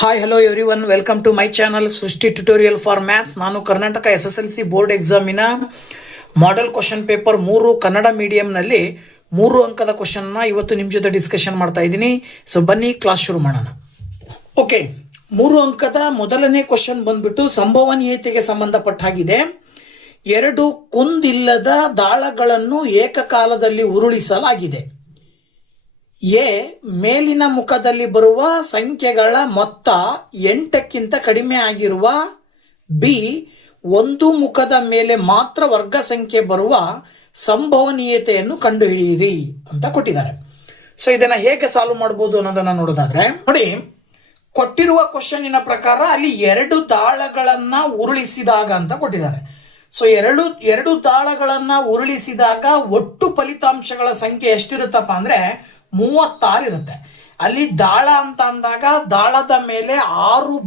Hi hello everyone, welcome to my channel Srishti tutorial for maths. ನಾನು Karnataka SSLC board ಎಕ್ಸಾಮಿನ model question paper 3 Kannada ಮೀಡಿಯಂನಲ್ಲಿ 3 ಅಂಕದ ಕ್ವಶನ್ನ ಇವತ್ತು ನಿಮ್ಮ ಜೊತೆ ಡಿಸ್ಕಷನ್ ಮಾಡ್ತಾ ಇದ್ದೀನಿ. ಸೊ ಬನ್ನಿ ಕ್ಲಾಸ್ ಶುರು ಮಾಡೋಣ. ಓಕೆ, 3 ಅಂಕದ ಮೊದಲನೇ ಕ್ವಶನ್ ಬಂದ್ಬಿಟ್ಟು ಸಂಭವನೀಯತೆಗೆ ಸಂಬಂಧಪಟ್ಟ ಹಾಗಿದೆ. 2 ಕುಂದಿಲ್ಲದ ದಾಳಗಳನ್ನು ಏಕಕಾಲದಲ್ಲಿ ಉರುಳಿಸಲಾಗಿದೆ. ಎ ಮೇಲಿನ ಮುಖದಲ್ಲಿ ಬರುವ ಸಂಖ್ಯೆಗಳ ಮೊತ್ತ 8ಕ್ಕಿಂತ ಕಡಿಮೆ ಆಗಿರುವ ಬಿ ಒಂದು ಮುಖದ ಮೇಲೆ ಮಾತ್ರ ವರ್ಗ ಸಂಖ್ಯೆ ಬರುವ ಸಂಭವನೀಯತೆಯನ್ನು ಕಂಡುಹಿಡಿಯಿರಿ ಅಂತ ಕೊಟ್ಟಿದ್ದಾರೆ. ಸೊ ಇದನ್ನ ಹೇಗೆ ಸಾಲ್ವ್ ಮಾಡಬಹುದು ಅನ್ನೋದನ್ನ ನೋಡೋದಾದ್ರೆ ನೋಡಿ, ಕೊಟ್ಟಿರುವ ಕ್ವಶನ್ನಿನ ಪ್ರಕಾರ ಅಲ್ಲಿ 2 ದಾಳಗಳನ್ನ ಉರುಳಿಸಿದಾಗ ಅಂತ ಕೊಟ್ಟಿದ್ದಾರೆ. ಸೊ ಎರಡು ದಾಳಗಳನ್ನ ಉರುಳಿಸಿದಾಗ ಒಟ್ಟು ಫಲಿತಾಂಶಗಳ ಸಂಖ್ಯೆ ಎಷ್ಟಿರುತ್ತಪ್ಪ ಅಂದ್ರೆ 36 ಇರುತ್ತೆ. ಅಲ್ಲಿ ದಾಳ ಅಂತ ಅಂದಾಗ ದಾಳದ ಮೇಲೆ 6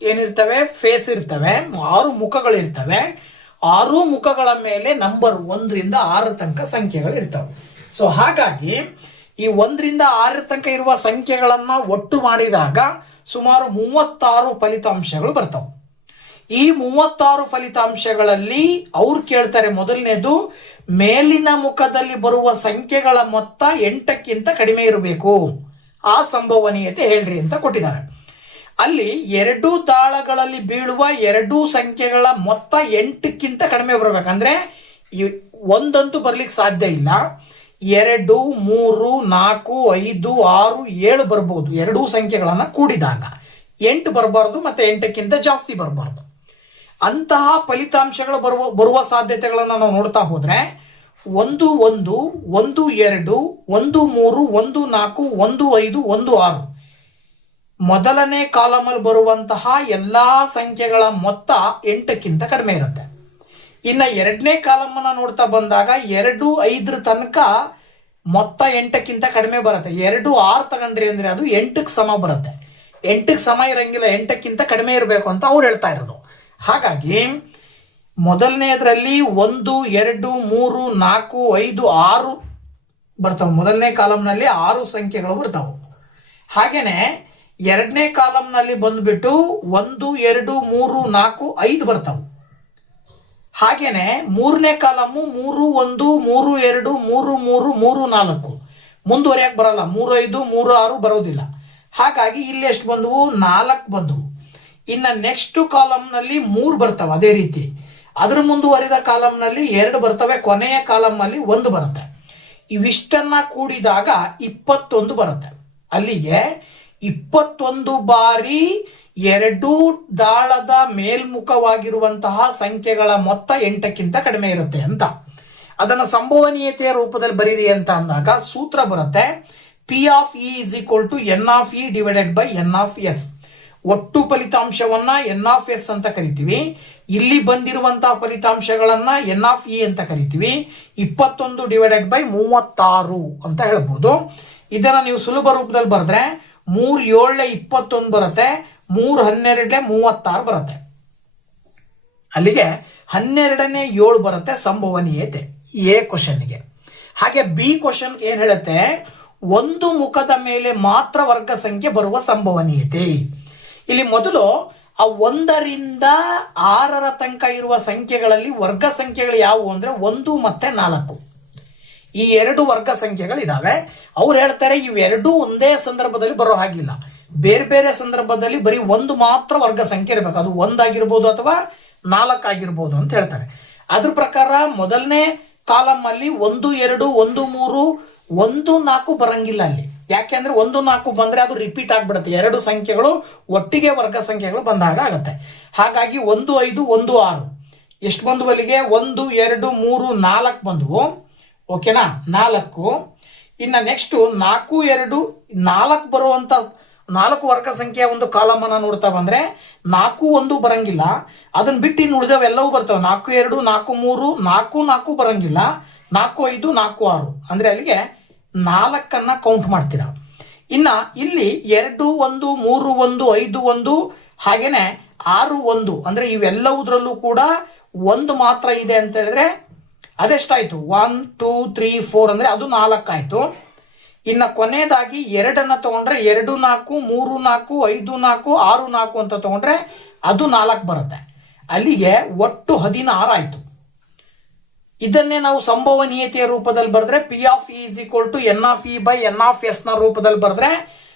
ಏನಿರ್ತವೆ, ಫೇಸ್ ಇರ್ತವೆ, 6 ಮುಖಗಳಿರ್ತವೆ. 6 ಮುಖಗಳ ಮೇಲೆ ನಂಬರ್ 1 ರಿಂದ 6 ತನಕ ಸಂಖ್ಯೆಗಳು ಇರ್ತವೆ. ಸೊ ಹಾಗಾಗಿ ಈ 1 ರಿಂದ 6 ತನಕ ಇರುವ ಸಂಖ್ಯೆಗಳನ್ನ ಒಟ್ಟು ಮಾಡಿದಾಗ ಸುಮಾರು 36 ಫಲಿತಾಂಶಗಳು ಬರ್ತವೆ. ಈ 36 ಫಲಿತಾಂಶಗಳಲ್ಲಿ ಅವ್ರು ಕೇಳ್ತಾರೆ, ಮೊದಲನೇದು ಮೇಲಿನ ಮುಖದಲ್ಲಿ ಬರುವ ಸಂಖ್ಯೆಗಳ ಮೊತ್ತ 8ಕ್ಕಿಂತ ಕಡಿಮೆ ಇರಬೇಕು, ಆ ಸಂಭವನೀಯತೆ ಹೇಳ್ರಿ ಅಂತ ಕೊಟ್ಟಿದ್ದಾರೆ. ಅಲ್ಲಿ 2 ದಾಳಗಳಲ್ಲಿ ಬೀಳುವ 2 ಸಂಖ್ಯೆಗಳ ಮೊತ್ತ 8ಕ್ಕಿಂತ ಕಡಿಮೆ ಬರಬೇಕಂದ್ರೆ ಒಂದಂತೂ ಬರ್ಲಿಕ್ಕೆ ಸಾಧ್ಯ ಇಲ್ಲ. 2, 3, 4, 5, 6, 7 ಬರ್ಬೋದು. 2 ಸಂಖ್ಯೆಗಳನ್ನ ಕೂಡಿದಾಗ 8 ಬರಬಾರ್ದು, ಮತ್ತೆ 8ಕ್ಕಿಂತ ಜಾಸ್ತಿ ಬರಬಾರ್ದು. ಅಂತಹ ಫಲಿತಾಂಶಗಳು ಬರುವ ಸಾಧ್ಯತೆಗಳನ್ನು ನಾವು ನೋಡ್ತಾ ಹೋದ್ರೆ 1, 1, 1, 2, 1, 3, 1, 4, 1, 5, 1, 6 ಮೊದಲನೇ ಕಾಲಮಲ್ಲಿ ಬರುವಂತಹ ಎಲ್ಲಾ ಸಂಖ್ಯೆಗಳ ಮೊತ್ತ 8ಕ್ಕಿಂತ ಕಡಿಮೆ ಇರುತ್ತೆ. ಇನ್ನ ಎರಡನೇ ಕಾಲಮನ್ನ ನೋಡ್ತಾ ಬಂದಾಗ 2, 5 ತನಕ ಮೊತ್ತ 8ಕ್ಕಿಂತ ಕಡಿಮೆ ಬರುತ್ತೆ. 2, 6 ತಗೊಂಡ್ರಿ ಅಂದ್ರೆ ಅದು 8ಕ್ಕೆ ಸಮ ಬರುತ್ತೆ. 8ಕ್ಕೆ ಸಮ ಇರಂಗಿಲ್ಲ, 8ಕ್ಕಿಂತ ಕಡಿಮೆ ಇರಬೇಕು ಅಂತ ಅವ್ರು ಹೇಳ್ತಾ ಇರೋದು. ಹಾಗಾಗಿ ಮೊದಲನೇದ್ರಲ್ಲಿ 1, 2, 3, 4, 5, 6 ಬರ್ತಾವೆ. ಮೊದಲನೇ ಕಾಲಮ್ನಲ್ಲಿ 6 ಸಂಖ್ಯೆಗಳು ಬರ್ತಾವೆ. ಹಾಗೇನೆ ಎರಡನೇ ಕಾಲಮ್ನಲ್ಲಿ ಬಂದ್ಬಿಟ್ಟು 1, 2, 3, 4, 5 ಬರ್ತಾವೆ. ಹಾಗೇನೆ ಮೂರನೇ ಕಾಲಮ್ಮು 3, 1, 3, 2, 3, 3, 3, 4 ಮುಂದುವರಿಯಕ್ಕೆ ಬರಲ್ಲ. 3, 5, 3, 6 ಬರೋದಿಲ್ಲ. ಹಾಗಾಗಿ ಇಲ್ಲಿ ಎಷ್ಟು ಬಂದವು? 4 ಬಂದವು. ಇನ್ನು ನೆಕ್ಸ್ಟ್ ಕಾಲಮ್ನಲ್ಲಿ 3 ಬರ್ತವೆ. ಅದೇ ರೀತಿ ಅದ್ರ ಮುಂದುವರಿದ ಕಾಲಮ್ನಲ್ಲಿ 2 ಬರ್ತವೆ. ಕೊನೆಯ ಕಾಲಮ್ನಲ್ಲಿ 1 ಬರುತ್ತೆ. ಇವಿಷ್ಟನ್ನ ಕೂಡಿದಾಗ 21 ಬರುತ್ತೆ. ಅಲ್ಲಿಗೆ 21 ಬಾರಿ 2 ದಾಳದ ಮೇಲ್ಮುಖವಾಗಿರುವಂತಹ ಸಂಖ್ಯೆಗಳ ಮೊತ್ತ 8ಕ್ಕಿಂತ ಕಡಿಮೆ ಇರುತ್ತೆ ಅಂತ. ಅದನ್ನ ಸಂಭವನೀಯತೆಯ ರೂಪದಲ್ಲಿ ಬರೀರಿ ಅಂತ ಅಂದಾಗ ಸೂತ್ರ ಬರುತ್ತೆ, P of E is equal to N of E divided by N of S. ಒಟ್ಟು ಫಲಿತಾಂಶವನ್ನ N of S ಅಂತ ಕರಿತೀವಿ. ಇಲ್ಲಿ ಬಂದಿರುವಂತಹ ಫಲಿತಾಂಶಗಳನ್ನ N of E ಅಂತ ಕರಿತೀವಿ. 21 ಡಿವೈಡೆಡ್ ಬೈ 36 ಅಂತ ಹೇಳ್ಬೋದು. ಇದನ್ನ ನೀವು ಸುಲಭ ರೂಪದಲ್ಲಿ ಬರೆದ್ರೆ 3 7 21 ಬರುತ್ತೆ, 3 12 36 ಬರುತ್ತೆ. ಅಲ್ಲಿಗೆ 12ನೇ 7 ಬರುತ್ತೆ ಸಂಭವನೀಯತೆ ಎ ಕ್ವಶನ್ಗೆ. ಹಾಗೆ ಬಿ ಕ್ವಶನ್ ಏನ್ ಹೇಳುತ್ತೆ, ಒಂದು ಮುಖದ ಮೇಲೆ ಮಾತ್ರ ವರ್ಗ ಸಂಖ್ಯೆ ಬರುವ ಸಂಭವನೀಯತೆ. ಇಲ್ಲಿ ಮೊದಲು ಆ 1 ರಿಂದ 6 ತನಕ ಇರುವ ಸಂಖ್ಯೆಗಳಲ್ಲಿ ವರ್ಗ ಸಂಖ್ಯೆಗಳು ಯಾವುವು ಅಂದ್ರೆ 1 ಮತ್ತೆ 4. ಈ 2 ವರ್ಗ ಸಂಖ್ಯೆಗಳಿದಾವೆ. ಅವ್ರು ಹೇಳ್ತಾರೆ ಇವೆರಡೂ ಒಂದೇ ಸಂದರ್ಭದಲ್ಲಿ ಬರೋ ಹಾಗಿಲ್ಲ, ಬೇರೆ ಬೇರೆ ಸಂದರ್ಭದಲ್ಲಿ ಬರೀ 1 ಮಾತ್ರ ವರ್ಗ ಸಂಖ್ಯೆ ಇರಬೇಕು. ಅದು 1 ಆಗಿರ್ಬೋದು ಅಥವಾ 4 ಆಗಿರ್ಬೋದು ಅಂತ ಹೇಳ್ತಾರೆ. ಅದ್ರ ಪ್ರಕಾರ ಮೊದಲನೇ ಕಾಲಮ್ ಅಲ್ಲಿ 1, 2, 1, 3, 1, 4 ಬರಂಗಿಲ್ಲ ಅಲ್ಲಿ. ಯಾಕೆಂದ್ರೆ 1, 4 ಬಂದ್ರೆ ಅದು ರಿಪೀಟ್ ಆಗ್ಬಿಡುತ್ತೆ. 2 ಸಂಖ್ಯೆಗಳು ಒಟ್ಟಿಗೆ ವರ್ಗ ಸಂಖ್ಯೆಗಳು ಬಂದಾಗ ಆಗತ್ತೆ. ಹಾಗಾಗಿ 1, 5, 1, 6 ಎಷ್ಟು ಬಂದವು ಅಲ್ಲಿಗೆ? 1, 2, 3, 4 ಬಂದವು. ಓಕೆನಾ? 4. ಇನ್ನ ನೆಕ್ಸ್ಟ್ 4, 2, 4 ಬರುವಂತ 4 ವರ್ಗ ಸಂಖ್ಯೆಯ ಒಂದು ಕಾಲಮ್ ಅನ್ನ ನೋಡ್ತಾ ಬಂದ್ರೆ 4, 1 ಬರಂಗಿಲ್ಲ. ಅದನ್ನ ಬಿಟ್ಟು ಇನ್ನು ಉಳಿದವೆಲ್ಲವೂ ಬರ್ತವೆ. 4, 2, 4, 3, 4, 4 ಬರಂಗಿಲ್ಲ. 4, 5, 4, 6 ಅಂದ್ರೆ ಅಲ್ಲಿಗೆ 4 ಕೌಂಟ್ ಮಾಡ್ತೀರಾ. ಇನ್ನ ಇಲ್ಲಿ 2, 1, 3, 1, 5, 1 ಹಾಗೇನೆ 6, 1 ಅಂದ್ರೆ ಇವೆಲ್ಲವುದ್ರಲ್ಲೂ ಕೂಡ 1 ಮಾತ್ರ ಇದೆ ಅಂತ ಹೇಳಿದ್ರೆ ಅದೆಷ್ಟಾಯ್ತು? 1, 2, 3, 4 ಅಂದ್ರೆ ಅದು 4 ಆಯ್ತು. ಇನ್ನು ಕೊನೆಯದಾಗಿ 2 ತಗೊಂಡ್ರೆ 2 4 3 4 5 4 6 4 ಅಂತ ತಗೊಂಡ್ರೆ ಅದು 4 ಬರುತ್ತೆ. ಅಲ್ಲಿಗೆ ಒಟ್ಟು 16 ಆಯ್ತು. ಇದನ್ನೇ ನಾವು ಸಂಭವನೀಯತೆಯ ರೂಪದಲ್ಲಿ ಬರೆದ್ರೆ P of E is equal to N of E by N of S ನ ರೂಪದಲ್ಲಿ ಬರೆದ್ರೆ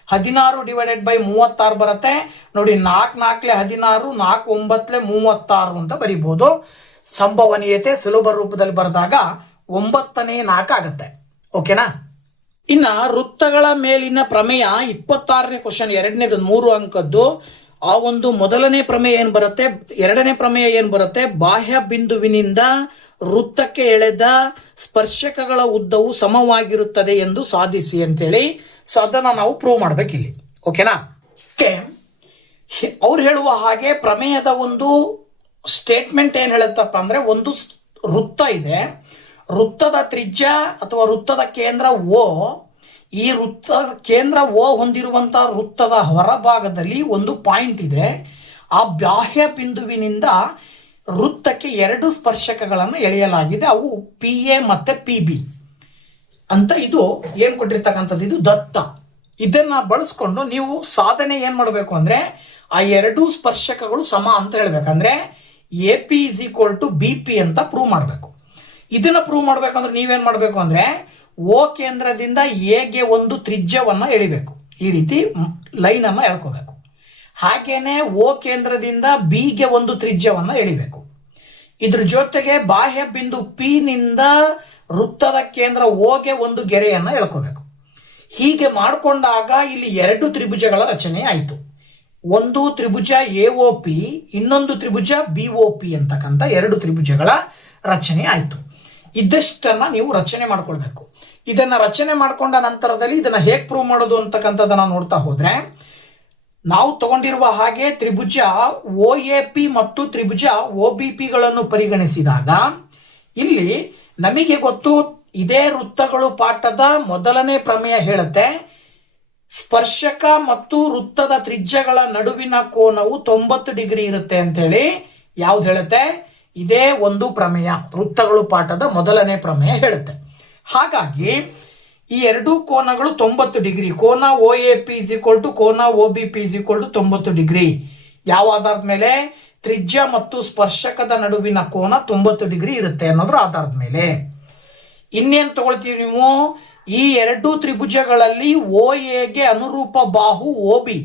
16 ಡಿವೈಡೆಡ್ ಬೈ 36 ಬರುತ್ತೆ. ನೋಡಿ 4 4 16 4 9 36 ಅಂತ ಬರೀಬಹುದು. ಸಂಭವನೀಯತೆ ಸುಲಭ ರೂಪದಲ್ಲಿ ಬರೆದಾಗ 9ನೇ 4 ಆಗುತ್ತೆ. ಓಕೆನಾ? ಇನ್ನ ವೃತ್ತಗಳ ಮೇಲಿನ ಪ್ರಮೇಯ 26ನೇ ಕ್ವಶನ್, ಎರಡನೇದು 3 ಅಂಕದ್ದು. ಆ ಒಂದು ಮೊದಲನೇ ಪ್ರಮೇಯ ಏನ್ ಬರುತ್ತೆ, ಎರಡನೇ ಪ್ರಮೇಯ ಏನ್ ಬರುತ್ತೆ, ಬಾಹ್ಯ ಬಿಂದುವಿನಿಂದ ವೃತ್ತಕ್ಕೆ ಎಳೆದ ಸ್ಪರ್ಶಕಗಳ ಉದ್ದವು ಸಮವಾಗಿರುತ್ತದೆ ಎಂದು ಸಾಧಿಸಿ ಅಂತೇಳಿ. ಸೊ ಅದನ್ನ ನಾವು ಪ್ರೂವ್ ಮಾಡ್ಬೇಕಿಲ್ಲಿ. ಓಕೆನಾ? ಅವ್ರು ಹೇಳುವ ಹಾಗೆ ಪ್ರಮೇಯದ ಒಂದು ಸ್ಟೇಟ್ಮೆಂಟ್ ಏನ್ ಹೇಳುತ್ತಪ್ಪ ಅಂದ್ರೆ, ಒಂದು ವೃತ್ತ ಇದೆ, ವೃತ್ತದ ತ್ರಿಜ್ಯ ಅಥವಾ ವೃತ್ತದ ಕೇಂದ್ರ ಓ. ಈ ವೃತ್ತದ ಕೇಂದ್ರ ಓ ಹೊಂದಿರುವಂತಹ ವೃತ್ತದ ಹೊರಭಾಗದಲ್ಲಿ ಒಂದು ಪಾಯಿಂಟ್ ಇದೆ. ಆ ಬಾಹ್ಯ ಬಿಂದುವಿನಿಂದ ವೃತ್ತಕ್ಕೆ 2 ಸ್ಪರ್ಶಕಗಳನ್ನು ಎಳೆಯಲಾಗಿದೆ. ಅವು ಪಿ ಎ ಮತ್ತೆ ಪಿ ಬಿ ಅಂತ. ಇದು ಏನ್ ಕೊಟ್ಟಿರ್ತಕ್ಕಂಥದ್ದು, ಇದು ದತ್ತ. ಇದನ್ನ ಬಳಸ್ಕೊಂಡು ನೀವು ಸಾಧನೆ ಏನ್ ಮಾಡಬೇಕು ಅಂದ್ರೆ, ಆ 2 ಸ್ಪರ್ಶಕಗಳು ಸಮ ಅಂತ ಹೇಳ್ಬೇಕಂದ್ರೆ A P is equal to B P ಅಂತ ಪ್ರೂವ್ ಮಾಡಬೇಕು. ಇದನ್ನ ಪ್ರೂವ್ ಮಾಡ್ಬೇಕಂದ್ರೆ ನೀವೇನ್ ಮಾಡಬೇಕು ಅಂದ್ರೆ, ಓ ಕೇಂದ್ರದಿಂದ ಎಗೆ ಒಂದು ತ್ರಿಜ್ಯವನ್ನ ಎಳಿಬೇಕು. ಈ ರೀತಿ ಲೈನ್ ಅನ್ನ ಎಳ್ಕೋಬೇಕು. ಹಾಗೇನೆ ಓ ಕೇಂದ್ರದಿಂದ ಬಿಗೆ ಒಂದು ತ್ರಿಜ್ಯವನ್ನ ಎಳಿಬೇಕು. ಇದ್ರ ಜೊತೆಗೆ ಬಾಹ್ಯ ಬಿಂದು ಪಿ ನಿಂದ ವೃತ್ತದ ಕೇಂದ್ರ ಓಗೆ ಒಂದು ಗೆರೆಯನ್ನ ಎಳ್ಕೋಬೇಕು. ಹೀಗೆ ಮಾಡಿಕೊಂಡಾಗ ಇಲ್ಲಿ 2 ತ್ರಿಭುಜಗಳ ರಚನೆ ಆಯಿತು. ಒಂದು ತ್ರಿಭುಜ ಎ ಒ ಪಿ, ಇನ್ನೊಂದು ತ್ರಿಭುಜ ಬಿ ಒ ಪಿ ಅಂತಕ್ಕಂಥ 2 ತ್ರಿಭುಜಗಳ ರಚನೆ ಆಯಿತು. ಇದ್ದಷ್ಟನ್ನ ನೀವು ರಚನೆ ಮಾಡ್ಕೊಳ್ಬೇಕು. ಇದನ್ನ ರಚನೆ ಮಾಡ್ಕೊಂಡ ನಂತರದಲ್ಲಿ ಇದನ್ನ ಹೇಗೆ ಪ್ರೂವ್ ಮಾಡೋದು ಅಂತಕ್ಕಂಥದ್ದನ್ನ ನೋಡ್ತಾ ಹೋದ್ರೆ, ನಾವು ತಗೊಂಡಿರುವ ಹಾಗೆ ತ್ರಿಭುಜ ಒ ಎ ಪಿ ಮತ್ತು ತ್ರಿಭುಜ ಒ ಬಿ ಪಿಗಳನ್ನು ಪರಿಗಣಿಸಿದಾಗ ಇಲ್ಲಿ ನಮಗೆ ಗೊತ್ತು, ಇದೇ ವೃತ್ತಗಳು ಪಾಠದ ಮೊದಲನೇ ಪ್ರಮೇಯ ಹೇಳುತ್ತೆ, ಸ್ಪರ್ಶಕ ಮತ್ತು ವೃತ್ತದ ತ್ರಿಜ್ಯಗಳ ನಡುವಿನ ಕೋನವು 90 ಡಿಗ್ರಿ ಇರುತ್ತೆ ಅಂತೇಳಿ. ಯಾವ್ದು ಹೇಳುತ್ತೆ? ಇದೇ ಒಂದು ಪ್ರಮೇಯ, ವೃತ್ತಗಳು ಪಾಠದ ಮೊದಲನೇ ಪ್ರಮೇಯ ಹೇಳುತ್ತೆ. ಹಾಗಾಗಿ ಈ 2 ಕೋನಗಳು 90 ಡಿಗ್ರಿ. ಕೋನ O A P is equal to ಕೋನ O B P is equal to 90 degree. ಯಾವ ಆಧಾರದ ಮೇಲೆ? ತ್ರಿಜ್ಯ ಮತ್ತು ಸ್ಪರ್ಶಕದ ನಡುವಿನ ಕೋನ 90 ಡಿಗ್ರಿ ಇರುತ್ತೆ ಅನ್ನೋದ್ರ ಆಧಾರದ ಮೇಲೆ. ಇನ್ನೇನು ತಗೊಳ್ತೀವಿ ನೀವು? ಈ 2 ತ್ರಿಭುಜಗಳಲ್ಲಿ ಓ ಎಗೆ ಅನುರೂಪ ಬಾಹು ಒ ಬಿ.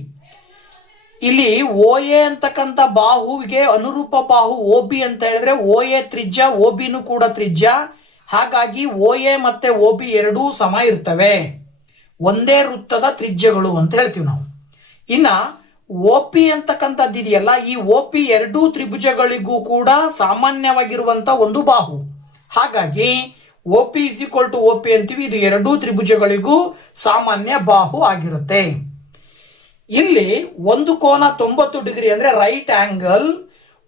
ಇಲ್ಲಿ ಓ ಎ ಅಂತಕ್ಕಂಥ ಬಾಹುವಿಗೆ ಅನುರೂಪ ಬಾಹು ಒ ಬಿ ಅಂತ ಹೇಳಿದ್ರೆ ಓ ಎ ತ್ರಿಜ್ಯ, ಒ ಬಿನೂ ಕೂಡ ತ್ರಿಜ್ಯ. ಹಾಗಾಗಿ ಓ ಎ ಮತ್ತೆ ಒ ಬಿ ಎರಡೂ ಸಮ ಇರ್ತವೆ, ಒಂದೇ ವೃತ್ತದ ತ್ರಿಜ್ಯಗಳು ಅಂತ ಹೇಳ್ತೀವಿ ನಾವು. ಇನ್ನ ಒ ಪಿ ಅಂತಕ್ಕಂಥದ್ದು ಇದೆಯಲ್ಲ, ಈ ಒ ಪಿ 2 ತ್ರಿಭುಜಗಳಿಗೂ ಕೂಡ ಸಾಮಾನ್ಯವಾಗಿರುವಂತ ಒಂದು ಬಾಹು. ಹಾಗಾಗಿ O P is equal to O P ಅಂತೀವಿ. ಇದು 2 ತ್ರಿಭುಜಗಳಿಗೂ ಸಾಮಾನ್ಯ ಬಾಹು ಆಗಿರುತ್ತೆ. ಇಲ್ಲಿ ಒಂದು ಕೋನ 90 ಡಿಗ್ರಿ ಅಂದ್ರೆ ರೈಟ್ ಆಂಗಲ್,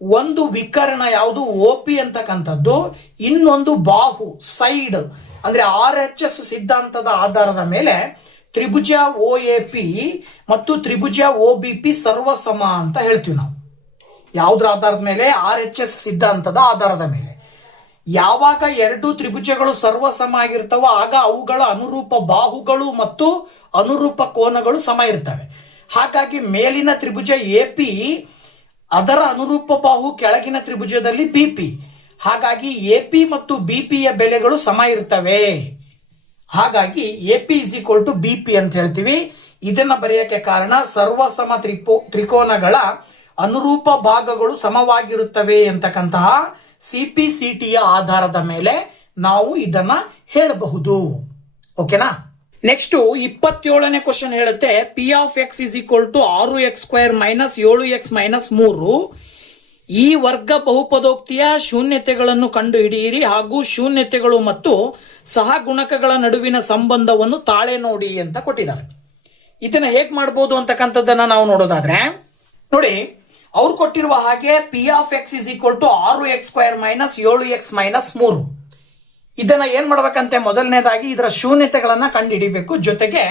ಒಂದು ವಿಕರ್ಣ ಯಾವುದು ಒ ಪಿ ಅಂತಕ್ಕಂಥದ್ದು, ಇನ್ನೊಂದು ಬಾಹು ಸೈಡ್ ಅಂದ್ರೆ ಆರ್ ಎಚ್ ಎಸ್ ಸಿದ್ಧಾಂತದ ಆಧಾರದ ಮೇಲೆ ತ್ರಿಭುಜ ಒ ಎ ಪಿ ಮತ್ತು ತ್ರಿಭುಜ ಒ ಬಿ ಪಿ ಸರ್ವಸಮ ಅಂತ ಹೇಳ್ತೀವಿ ನಾವು. ಯಾವುದ್ರ ಆಧಾರದ ಮೇಲೆ? ಆರ್ ಎಚ್ ಎಸ್ ಸಿದ್ಧಾಂತದ ಆಧಾರದ ಮೇಲೆ. ಯಾವಾಗ 2 ತ್ರಿಭುಜಗಳು ಸರ್ವಸಮ ಆಗಿರ್ತಾವೋ ಆಗ ಅವುಗಳ ಅನುರೂಪ ಬಾಹುಗಳು ಮತ್ತು ಅನುರೂಪ ಕೋನಗಳು ಸಮ ಇರ್ತವೆ. ಹಾಗಾಗಿ ಮೇಲಿನ ತ್ರಿಭುಜ ಎ ಪಿ, ಅದರ ಅನುರೂಪ ಬಾಹು ಕೆಳಗಿನ ತ್ರಿಭುಜದಲ್ಲಿ ಬಿ ಪಿ. ಹಾಗಾಗಿ ಎ ಪಿ ಮತ್ತು ಬಿ ಪಿಯ ಬೆಲೆಗಳು ಸಮ ಇರ್ತವೆ. ಹಾಗಾಗಿ A P is equal to B P ಅಂತ ಹೇಳ್ತೀವಿ. ಇದನ್ನ ಬರೆಯಕ್ಕೆ ಕಾರಣ ಸರ್ವಸಮ ತ್ರಿಕೋನಗಳ ಅನುರೂಪ ಭಾಗಗಳು ಸಮವಾಗಿರುತ್ತವೆ ಅಂತಕ್ಕಂತಹ CP/CTಯ ಆಧಾರದ ಮೇಲೆ ನಾವು ಇದನ್ನ ಹೇಳಬಹುದು. ಓಕೆನಾ? ನೆಕ್ಸ್ಟ್ 27ನೇ ಕ್ವಶನ್ ಹೇಳುತ್ತೆ, P of X is equal to 6x² minus 7x minus 3. ಈ ವರ್ಗ ಬಹುಪದೋಕ್ತಿಯ ಶೂನ್ಯತೆಗಳನ್ನು ಕಂಡು ಹಿಡಿಯಿರಿ ಹಾಗೂ ಶೂನ್ಯತೆಗಳು ಮತ್ತು ಸಹಗುಣಕಗಳ ನಡುವಿನ ಸಂಬಂಧವನ್ನು ತಾಳೆ ನೋಡಿ ಅಂತ ಕೊಟ್ಟಿದ್ದಾರೆ. ಇದನ್ನ ಹೇಗೆ ಮಾಡಬಹುದು ಅಂತಕ್ಕಂಥದ್ದನ್ನ ನಾವು ನೋಡೋದಾದ್ರೆ, ನೋಡಿ ಅವ್ರು ಕೊಟ್ಟಿರುವ ಹಾಗೆ P of X is equal to 6x² minus 7x minus 3. ಇದನ್ನ ಏನ್ ಮಾಡ್ಬೇಕಂತೆ? ಮೊದಲನೇದಾಗಿ ಇದರ ಶೂನ್ಯತೆಗಳನ್ನ ಕಂಡು ಹಿಡಿಬೇಕು. ಜೊತೆಗೆ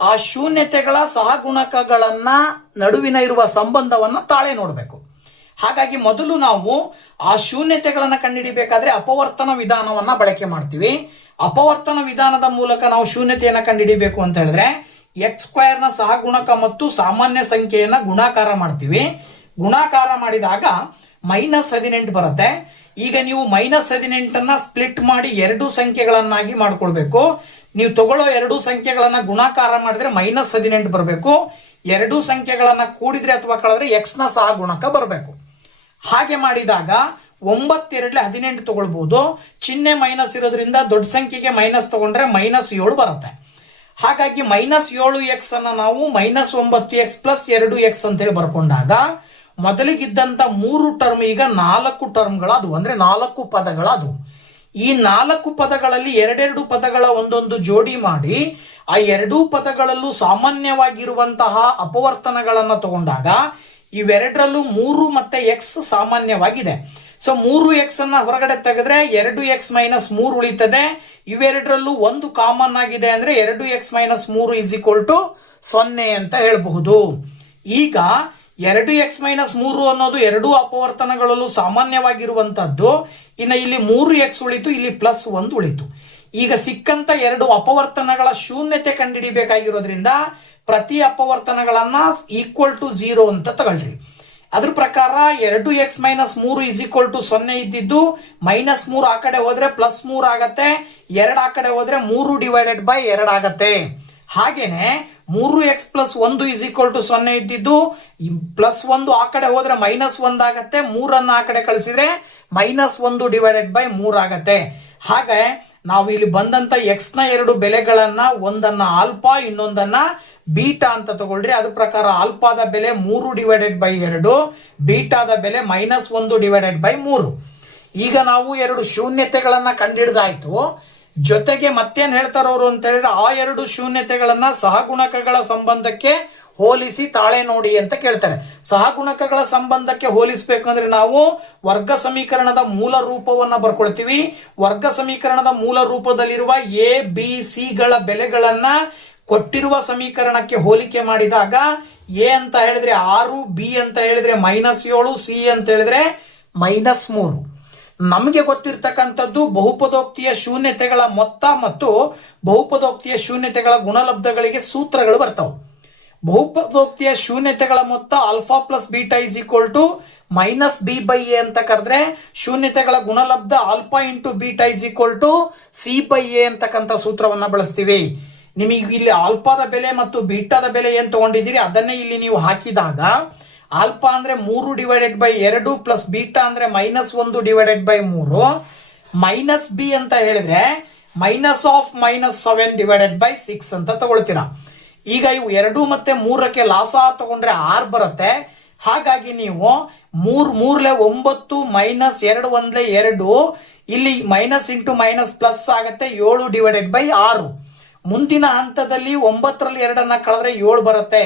ಆ ಶೂನ್ಯತೆಗಳ ಸಹಗುಣಕಗಳನ್ನ ನಡುವಿನ ಇರುವ ಸಂಬಂಧವನ್ನ ತಾಳೆ ನೋಡಬೇಕು. ಹಾಗಾಗಿ ಮೊದಲು ನಾವು ಆ ಶೂನ್ಯತೆಗಳನ್ನು ಕಂಡುಹಿಡಿಬೇಕಾದ್ರೆ ಅಪವರ್ತನ ವಿಧಾನವನ್ನ ಬಳಕೆ ಮಾಡ್ತೀವಿ. ಅಪವರ್ತನ ವಿಧಾನದ ಮೂಲಕ ನಾವು ಶೂನ್ಯತೆಯನ್ನು ಕಂಡುಹಿಡಿಬೇಕು ಅಂತ ಹೇಳಿದ್ರೆ ಎಕ್ಸ್ ಸ್ಕ್ವೇರ್ ನ ಸಹಗುಣಕ ಮತ್ತು ಸಾಮಾನ್ಯ ಸಂಖ್ಯೆಯನ್ನ ಗುಣಾಕಾರ ಮಾಡ್ತೀವಿ. ಗುಣಾಕಾರ ಮಾಡಿದಾಗ -18 ಬರುತ್ತೆ. ಈಗ ನೀವು -18 ಸ್ಪ್ಲಿಟ್ ಮಾಡಿ ಎರಡು ಸಂಖ್ಯೆಗಳನ್ನಾಗಿ ಮಾಡ್ಕೊಳ್ಬೇಕು. ನೀವು ತಗೊಳ್ಳೋ ಎರಡು ಸಂಖ್ಯೆಗಳನ್ನ ಗುಣಾಕಾರ ಮಾಡಿದ್ರೆ -18 ಬರಬೇಕು. ಎರಡು ಸಂಖ್ಯೆಗಳನ್ನ ಕೂಡಿದ್ರೆ ಅಥವಾ ಕಳೆದ್ರೆ ಎಕ್ಸ್ ನ ಸಹಗುಣಕ ಬರಬೇಕು. ಹಾಗೆ ಮಾಡಿದಾಗ 9 2 18 ತಗೊಳ್ಬಹುದು. ಚಿಹ್ನೆ ಮೈನಸ್ ಇರೋದ್ರಿಂದ ದೊಡ್ಡ ಸಂಖ್ಯೆಗೆ ಮೈನಸ್ ತಗೊಂಡ್ರೆ -7 ಬರುತ್ತೆ. ಹಾಗಾಗಿ -7x ಅನ್ನ ನಾವು -9x + 2x ಅಂತ ಹೇಳಿ ಬರ್ಕೊಂಡಾಗ ಮೊದಲಿಗಿದ್ದಂತ 3 ಟರ್ಮ್ ಈಗ 4 ಟರ್ಮ್ಗಳಾದವು, ಅಂದ್ರೆ 4 ಪದಗಳಾದವು. ಈ 4 ಪದಗಳಲ್ಲಿ ಎರಡೆರಡು ಪದಗಳ ಒಂದೊಂದು ಜೋಡಿ ಮಾಡಿ ಆ ಎರಡೂ ಪದಗಳಲ್ಲೂ ಸಾಮಾನ್ಯವಾಗಿರುವಂತಹ ಅಪವರ್ತನಗಳನ್ನು ತಗೊಂಡಾಗ ಇವೆರಡರಲ್ಲೂ 3 ಮತ್ತೆ x ಸಾಮಾನ್ಯವಾಗಿದೆ. ಸೊ 3x ಅನ್ನ ಹೊರಗಡೆ ತೆಗೆದ್ರೆ 2x - 3 ಉಳಿತದೆ. ಇವೆರಡರಲ್ಲೂ ಒಂದು ಕಾಮನ್ ಆಗಿದೆ ಅಂದ್ರೆ 2x - 3 = 0 ಅಂತ ಹೇಳಬಹುದು. ಈಗ 2x - 3 ಅನ್ನೋದು ಎರಡೂ ಅಪವರ್ತನಗಳಲ್ಲೂ ಸಾಮಾನ್ಯವಾಗಿರುವಂತದ್ದು. ಇನ್ನು ಇಲ್ಲಿ 3x ಉಳಿತು, ಇಲ್ಲಿ +1 ಉಳಿತು. ಈಗ ಸಿಕ್ಕಂತ ಎರಡು ಅಪವರ್ತನಗಳ ಶೂನ್ಯತೆ ಕಂಡುಹಿಡಿಬೇಕಾಗಿರೋದ್ರಿಂದ ಪ್ರತಿ ಅಪವರ್ತನಗಳನ್ನ =0 ಅಂತ ತಗೊಳ್ರಿ. ಅದ್ರ ಪ್ರಕಾರ 2x - 3 = 0 ಇದ್ದಿದ್ದು -3 ಆ ಕಡೆ ಹೋದ್ರೆ +3 ಆಗತ್ತೆ, 2 ಆ ಕಡೆ ಹೋದ್ರೆ 3/2 ಆಗತ್ತೆ. ಹಾಗೇನೆ 3x + 1 = 0 ಇದ್ದಿದ್ದು +1 ಆ ಕಡೆ ಹೋದ್ರೆ -1 ಆಗತ್ತೆ, 3 ಆ ಕಡೆ ಕಳಿಸಿದ್ರೆ -1/3 ಆಗತ್ತೆ. ಹಾಗೆ ನಾವು ಇಲ್ಲಿ ಬಂದಂತ x ನ ಎರಡು ಬೆಲೆಗಳನ್ನ ಒಂದನ್ನ ಆಲ್ಫಾ ಇನ್ನೊಂದನ್ನ ಬೀಟಾ ಅಂತ ತಗೊಳ್ರಿ. ಅದ್ರ ಪ್ರಕಾರ ಆಲ್ಫಾದ ಬೆಲೆ 3/2, ಬೀಟಾದ ಬೆಲೆ -1/3. ಈಗ ನಾವು ಎರಡು ಶೂನ್ಯತೆಗಳನ್ನ ಕಂಡುಹಿಡಿದಾಯ್ತು. ಜೊತೆಗೆ ಮತ್ತೇನ್ ಹೇಳ್ತಾರ ಅವರು ಅಂತ ಹೇಳಿದ್ರೆ ಆ ಎರಡು ಶೂನ್ಯತೆಗಳನ್ನ ಸಹಗುಣಕಗಳ ಸಂಬಂಧಕ್ಕೆ ಹೋಲಿಸಿ ತಾಳೆ ನೋಡಿ ಅಂತ ಕೇಳ್ತಾರೆ. ಸಹಗುಣಕಗಳ ಸಂಬಂಧಕ್ಕೆ ಹೋಲಿಸಬೇಕಂದ್ರೆ ನಾವು ವರ್ಗ ಸಮೀಕರಣದ ಮೂಲ ರೂಪವನ್ನ ಬರ್ಕೊಳ್ತೀವಿ. ವರ್ಗ ಸಮೀಕರಣದ ಮೂಲ ರೂಪದಲ್ಲಿರುವ ಎ ಬಿ ಸಿ ಗಳ ಬೆಲೆಗಳನ್ನ ಕೊಟ್ಟಿರುವ ಸಮೀಕರಣಕ್ಕೆ ಹೋಲಿಕೆ ಮಾಡಿದಾಗ ಎ ಅಂತ ಹೇಳಿದ್ರೆ 6, ಬಿ ಅಂತ ಹೇಳಿದ್ರೆ -7, ಸಿ ಅಂತ ಹೇಳಿದ್ರೆ -3. ನಮಗೆ ಗೊತ್ತಿರ್ತಕ್ಕಂಥದ್ದು ಬಹುಪದೋಕ್ತಿಯ ಶೂನ್ಯತೆಗಳ ಮೊತ್ತ ಮತ್ತು ಬಹುಪದೋಕ್ತಿಯ ಶೂನ್ಯತೆಗಳ ಗುಣಲಬ್ಧಗಳಿಗೆ ಸೂತ್ರಗಳು ಬರ್ತಾವೆ. ಬಹುಪದೋಕ್ತಿಯ ಶೂನ್ಯತೆಗಳ ಮೊತ್ತ ಆಲ್ಫಾ + ಬೀಟಾ = -b/a ಅಂತ ಕರೆದ್ರೆ ಶೂನ್ಯತೆಗಳ ಗುಣಲಬ್ಧ ಆಲ್ಫಾ × ಬೀಟಾ = c/a ಅಂತಕ್ಕಂಥ ಸೂತ್ರವನ್ನ ಬಳಸ್ತೀವಿ. ನಿಮಗೆ ಇಲ್ಲಿ ಆಲ್ಫಾದ ಬೆಲೆ ಮತ್ತು ಬೀಟಾದ ಬೆಲೆ ಏನ್ ತಗೊಂಡಿದ್ದೀರಿ ಅದನ್ನೇ ಇಲ್ಲಿ ನೀವು ಹಾಕಿದಾಗ ಆಲ್ಫಾ ಅಂದ್ರೆ 3/2 ಪ್ಲಸ್ ಬೀಟಾ ಅಂದ್ರೆ -1/3 ಮೈನಸ್ ಬಿ ಅಂತ ಹೇಳಿದ್ರೆ -7/6 ಅಂತ ತಗೊಳ್ತೀರಾ. ಈಗ ಇವು 2 ಮತ್ತು 3ಕ್ಕೆ ಲಾಸ ತಗೊಂಡ್ರೆ 6 ಬರುತ್ತೆ. ಹಾಗಾಗಿ ನೀವು 3 × 9 -2 1 2 ಇಲ್ಲಿ ಮೈನಸ್ ಇಂಟು ಮೈನಸ್ ಪ್ಲಸ್ ಆಗುತ್ತೆ 7/6. ಮುಂದಿನ ಹಂತದಲ್ಲಿ 9ರಲ್ಲಿ 2 ಕಳೆದ್ರೆ 7 ಬರುತ್ತೆ.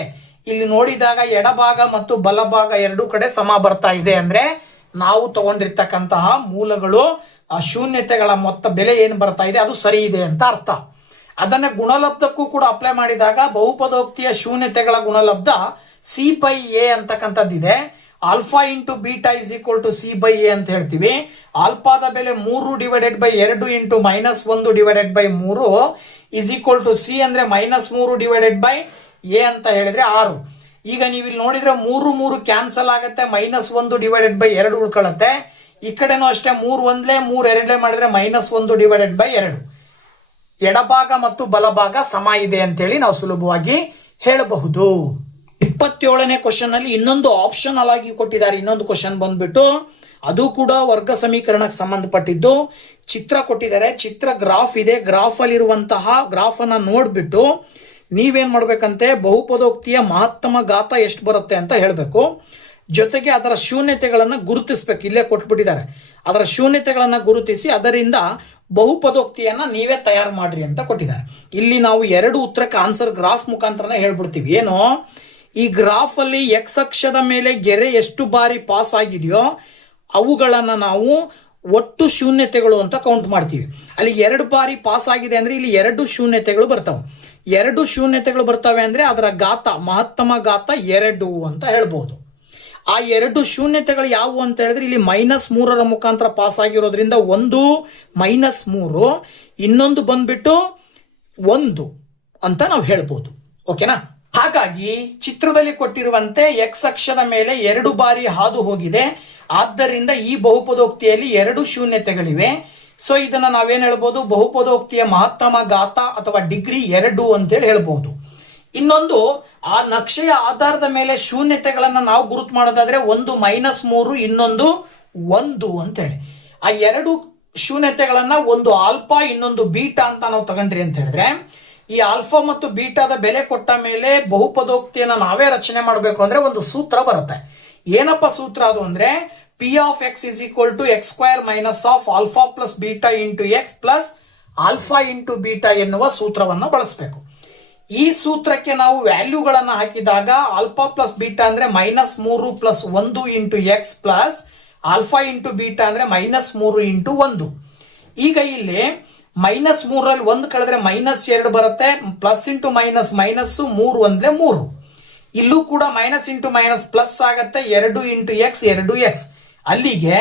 ಇಲ್ಲಿ ನೋಡಿದಾಗ ಎಡಭಾಗ ಮತ್ತು ಬಲಭಾಗ ಎರಡೂ ಕಡೆ ಸಮ ಬರ್ತಾ ಇದೆ ಅಂದ್ರೆ ನಾವು ತಗೊಂಡಿರ್ತಕ್ಕಂತಹ ಮೂಲಗಳು ಆ ಶೂನ್ಯತೆಗಳ ಮೊತ್ತ ಬೆಲೆ ಏನು ಬರ್ತಾ ಇದೆ ಅದು ಸರಿ ಇದೆ ಅಂತ ಅರ್ಥ. ಅದನ್ನ ಗುಣಲಬ್ಧಕ್ಕೂ ಕೂಡ ಅಪ್ಲೈ ಮಾಡಿದಾಗ ಬಹುಪದೋಕ್ತಿಯ ಶೂನ್ಯತೆಗಳ ಗುಣಲಬ್ಧ c/a ಅಂತಕ್ಕಂಥದ್ದಿದೆ. ಆಲ್ಫಾ × ಬೀಟಾ = c/a ಅಂತ ಹೇಳ್ತೀವಿ. ಆಲ್ಫಾದ ಬೆಲೆ 3/2 × -1/3 ಸಿ ಅಂದ್ರೆ -3/a ಅಂತ ಹೇಳಿದ್ರೆ 6. ಈಗ ನೀವು ಇಲ್ಲಿ ನೋಡಿದ್ರೆ 3 ಕ್ಯಾನ್ಸಲ್ ಆಗುತ್ತೆ, -1/2 ಉಳ್ಕೊಳ್ಳುತ್ತೆ. ಈ ಕಡೆನೂ ಅಷ್ಟೇ 3 1 3 2 ಮಾಡಿದ್ರೆ -1/2. ಎಡಭಾಗ ಮತ್ತು ಬಲಭಾಗ ಸಮ ಇದೆ ಅಂತೇಳಿ ನಾವು ಸುಲಭವಾಗಿ ಹೇಳಬಹುದು. 27ನೇ ಕ್ವಶನ್ ಅಲ್ಲಿ ಇನ್ನೊಂದು ಆಪ್ಷನಲ್ ಆಗಿ ಕೊಟ್ಟಿದ್ದಾರೆ. ಇನ್ನೊಂದು ಕ್ವಶನ್ ಬಂದ್ಬಿಟ್ಟು ಅದು ಕೂಡ ವರ್ಗ ಸಮೀಕರಣಕ್ಕೆ ಸಂಬಂಧಪಟ್ಟಿದ್ದು. ಚಿತ್ರ ಕೊಟ್ಟಿದ್ದಾರೆ, ಚಿತ್ರ ಗ್ರಾಫ್ ಇದೆ. ಗ್ರಾಫ್ ಅಲ್ಲಿರುವಂತಹ ಗ್ರಾಫ್ ಅನ್ನ ನೋಡ್ಬಿಟ್ಟು ನೀವೇನ್ ಮಾಡ್ಬೇಕಂತೆ ಬಹುಪದೋಕ್ತಿಯ ಮಹತ್ತಮ ಘಾತ ಎಷ್ಟು ಬರುತ್ತೆ ಅಂತ ಹೇಳಬೇಕು. ಜೊತೆಗೆ ಅದರ ಶೂನ್ಯತೆಗಳನ್ನ ಗುರುತಿಸ್ಬೇಕು. ಇಲ್ಲೇ ಕೊಟ್ಬಿಟ್ಟಿದ್ದಾರೆ. ಅದರ ಶೂನ್ಯತೆಗಳನ್ನ ಗುರುತಿಸಿ ಅದರಿಂದ ಬಹುಪದೋಕ್ತಿಯನ್ನ ನೀವೇ ತಯಾರು ಮಾಡ್ರಿ ಅಂತ ಕೊಟ್ಟಿದ್ದಾರೆ. ಇಲ್ಲಿ ನಾವು 2 ಉತ್ತರಕ್ಕೆ ಆನ್ಸರ್ ಗ್ರಾಫ್ ಮುಖಾಂತರನೇ ಹೇಳ್ಬಿಡ್ತೀವಿ. ಏನು, ಈ ಗ್ರಾಫ್ ಅಲ್ಲಿ ಎಕ್ಸ್ ಅಕ್ಷದ ಮೇಲೆ ಗೆರೆ ಎಷ್ಟು ಬಾರಿ ಪಾಸ್ ಆಗಿದೆಯೋ ಅವುಗಳನ್ನ ನಾವು ಒಟ್ಟು ಶೂನ್ಯತೆಗಳು ಅಂತ ಕೌಂಟ್ ಮಾಡ್ತೀವಿ. ಅಲ್ಲಿ 2 ಬಾರಿ ಪಾಸ್ ಆಗಿದೆ ಅಂದ್ರೆ ಇಲ್ಲಿ 2 ಶೂನ್ಯತೆಗಳು ಬರ್ತಾವೆ. 2 ಶೂನ್ಯತೆಗಳು ಬರ್ತವೆ ಅಂದ್ರೆ ಅದರ ಘಾತ ಮಹತ್ತಮ ಘಾತ 2 ಅಂತ ಹೇಳ್ಬಹುದು. ಆ ಎರಡು ಶೂನ್ಯತೆಗಳು ಯಾವುವು ಅಂತ ಹೇಳಿದ್ರೆ ಇಲ್ಲಿ -3ರ ಮುಖಾಂತರ ಪಾಸ್ ಆಗಿರೋದ್ರಿಂದ ಒಂದು -3, ಇನ್ನೊಂದು ಬಂದ್ಬಿಟ್ಟು 1 ಅಂತ ನಾವು ಹೇಳ್ಬೋದು. ಓಕೆನಾ? ಹಾಗಾಗಿ ಚಿತ್ರದಲ್ಲಿ ಕೊಟ್ಟಿರುವಂತೆ ಎಕ್ಸ್ ಅಕ್ಷದ ಮೇಲೆ 2 ಬಾರಿ ಹಾದು ಹೋಗಿದೆ. ಆದ್ದರಿಂದ ಈ ಬಹುಪದೋಕ್ತಿಯಲ್ಲಿ 2 ಶೂನ್ಯತೆಗಳಿವೆ. ಸೊ ಇದನ್ನ ನಾವೇನ್ ಹೇಳ್ಬೋದು, ಬಹುಪದೋಕ್ತಿಯ ಮಹತ್ತಮ ಘಾತ ಅಥವಾ ಡಿಗ್ರಿ 2 ಅಂತೇಳಿ ಹೇಳ್ಬೋದು. ಇನ್ನೊಂದು, ಆ ನಕ್ಷೆಯ ಆಧಾರದ ಮೇಲೆ ಶೂನ್ಯತೆಗಳನ್ನ ನಾವು ಗುರುತು ಮಾಡೋದಾದ್ರೆ ಒಂದು -3, ಇನ್ನೊಂದು 1 ಅಂತೇಳಿ. ಆ 2 ಶೂನ್ಯತೆಗಳನ್ನ ಒಂದು ಆಲ್ಫಾ ಇನ್ನೊಂದು ಬೀಟಾ ಅಂತ ನಾವು ತಗೊಂಡ್ರಿ ಅಂತ ಹೇಳಿದ್ರೆ, ಈ ಆಲ್ಫಾ ಮತ್ತು ಬೀಟಾದ ಬೆಲೆ ಕೊಟ್ಟ ಮೇಲೆ ಬಹುಪದೋಕ್ತಿಯನ್ನ ನಾವೇ ರಚನೆ ಮಾಡಬೇಕು ಅಂದ್ರೆ ಒಂದು ಸೂತ್ರ ಬರುತ್ತೆ. ಏನಪ್ಪ ಸೂತ್ರ ಅದು ಅಂದ್ರೆ P of x is equal to x² minus of alpha plus beta into x plus alpha into beta ಎನ್ನುವ ಸೂತ್ರವನ್ನ ಬಳಸಬೇಕು. ಈ ಸೂತ್ರಕ್ಕೆ ನಾವು ವ್ಯಾಲ್ಯೂಗಳನ್ನ ಹಾಕಿದಾಗ ಆಲ್ಫಾ ಪ್ಲಸ್ ಬೀಟಾ ಅಂದ್ರೆ -3 plus 1 into X plus alpha into beta ಅಂದ್ರೆ -3 ಇಂಟು 1. ಈಗ ಇಲ್ಲಿ -3ರಲ್ಲಿ 1 ಕಳೆದ್ರೆ -2 ಬರುತ್ತೆ, ಪ್ಲಸ್ ಇಂಟು ಮೈನಸ್ ಮೈನಸ್ 3 ಅಂದ್ರೆ 3. ಇಲ್ಲೂ ಕೂಡ ಮೈನಸ್ ಇಂಟು ಮೈನಸ್ ಪ್ಲಸ್ ಆಗತ್ತೆ, 2 ಇಂಟು ಎಕ್ಸ್ 2x. ಅಲ್ಲಿಗೆ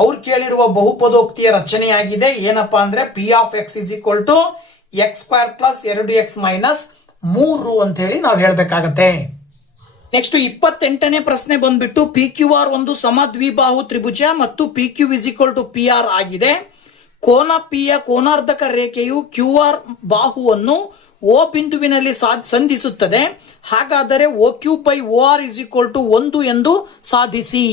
ಅವ್ರು ಕೇಳಿರುವ ಬಹುಪದೋಕ್ತಿಯ ರಚನೆಯಾಗಿದೆ. ಏನಪ್ಪಾ ಅಂದ್ರೆ P of x is equal to x² plus 2x minus 3 ಅಂತ ಹೇಳಿ ನಾವು ಹೇಳ್ಬೇಕಾಗತ್ತೆ. ನೆಕ್ಸ್ಟ್ 28ನೇ ಪ್ರಶ್ನೆ ಬಂದ್ಬಿಟ್ಟು PQR ಒಂದು ಸಮದ್ವಿಬಾಹು ತ್ರಿಭುಜ ಮತ್ತು PQ is equal to PR ಆಗಿದೆ. ಕೋನ P ಯ ಕೋನಾರ್ಧಕ ರೇಖೆಯು QR ಬಾಹುವನ್ನು O ಬಿಂದುವಿನಲ್ಲಿ ಸಂಧಿಸುತ್ತದೆ. ಹಾಗಾದರೆ OQ/OR is equal to 1 ಎಂದು ಸಾಧಿಸಿ.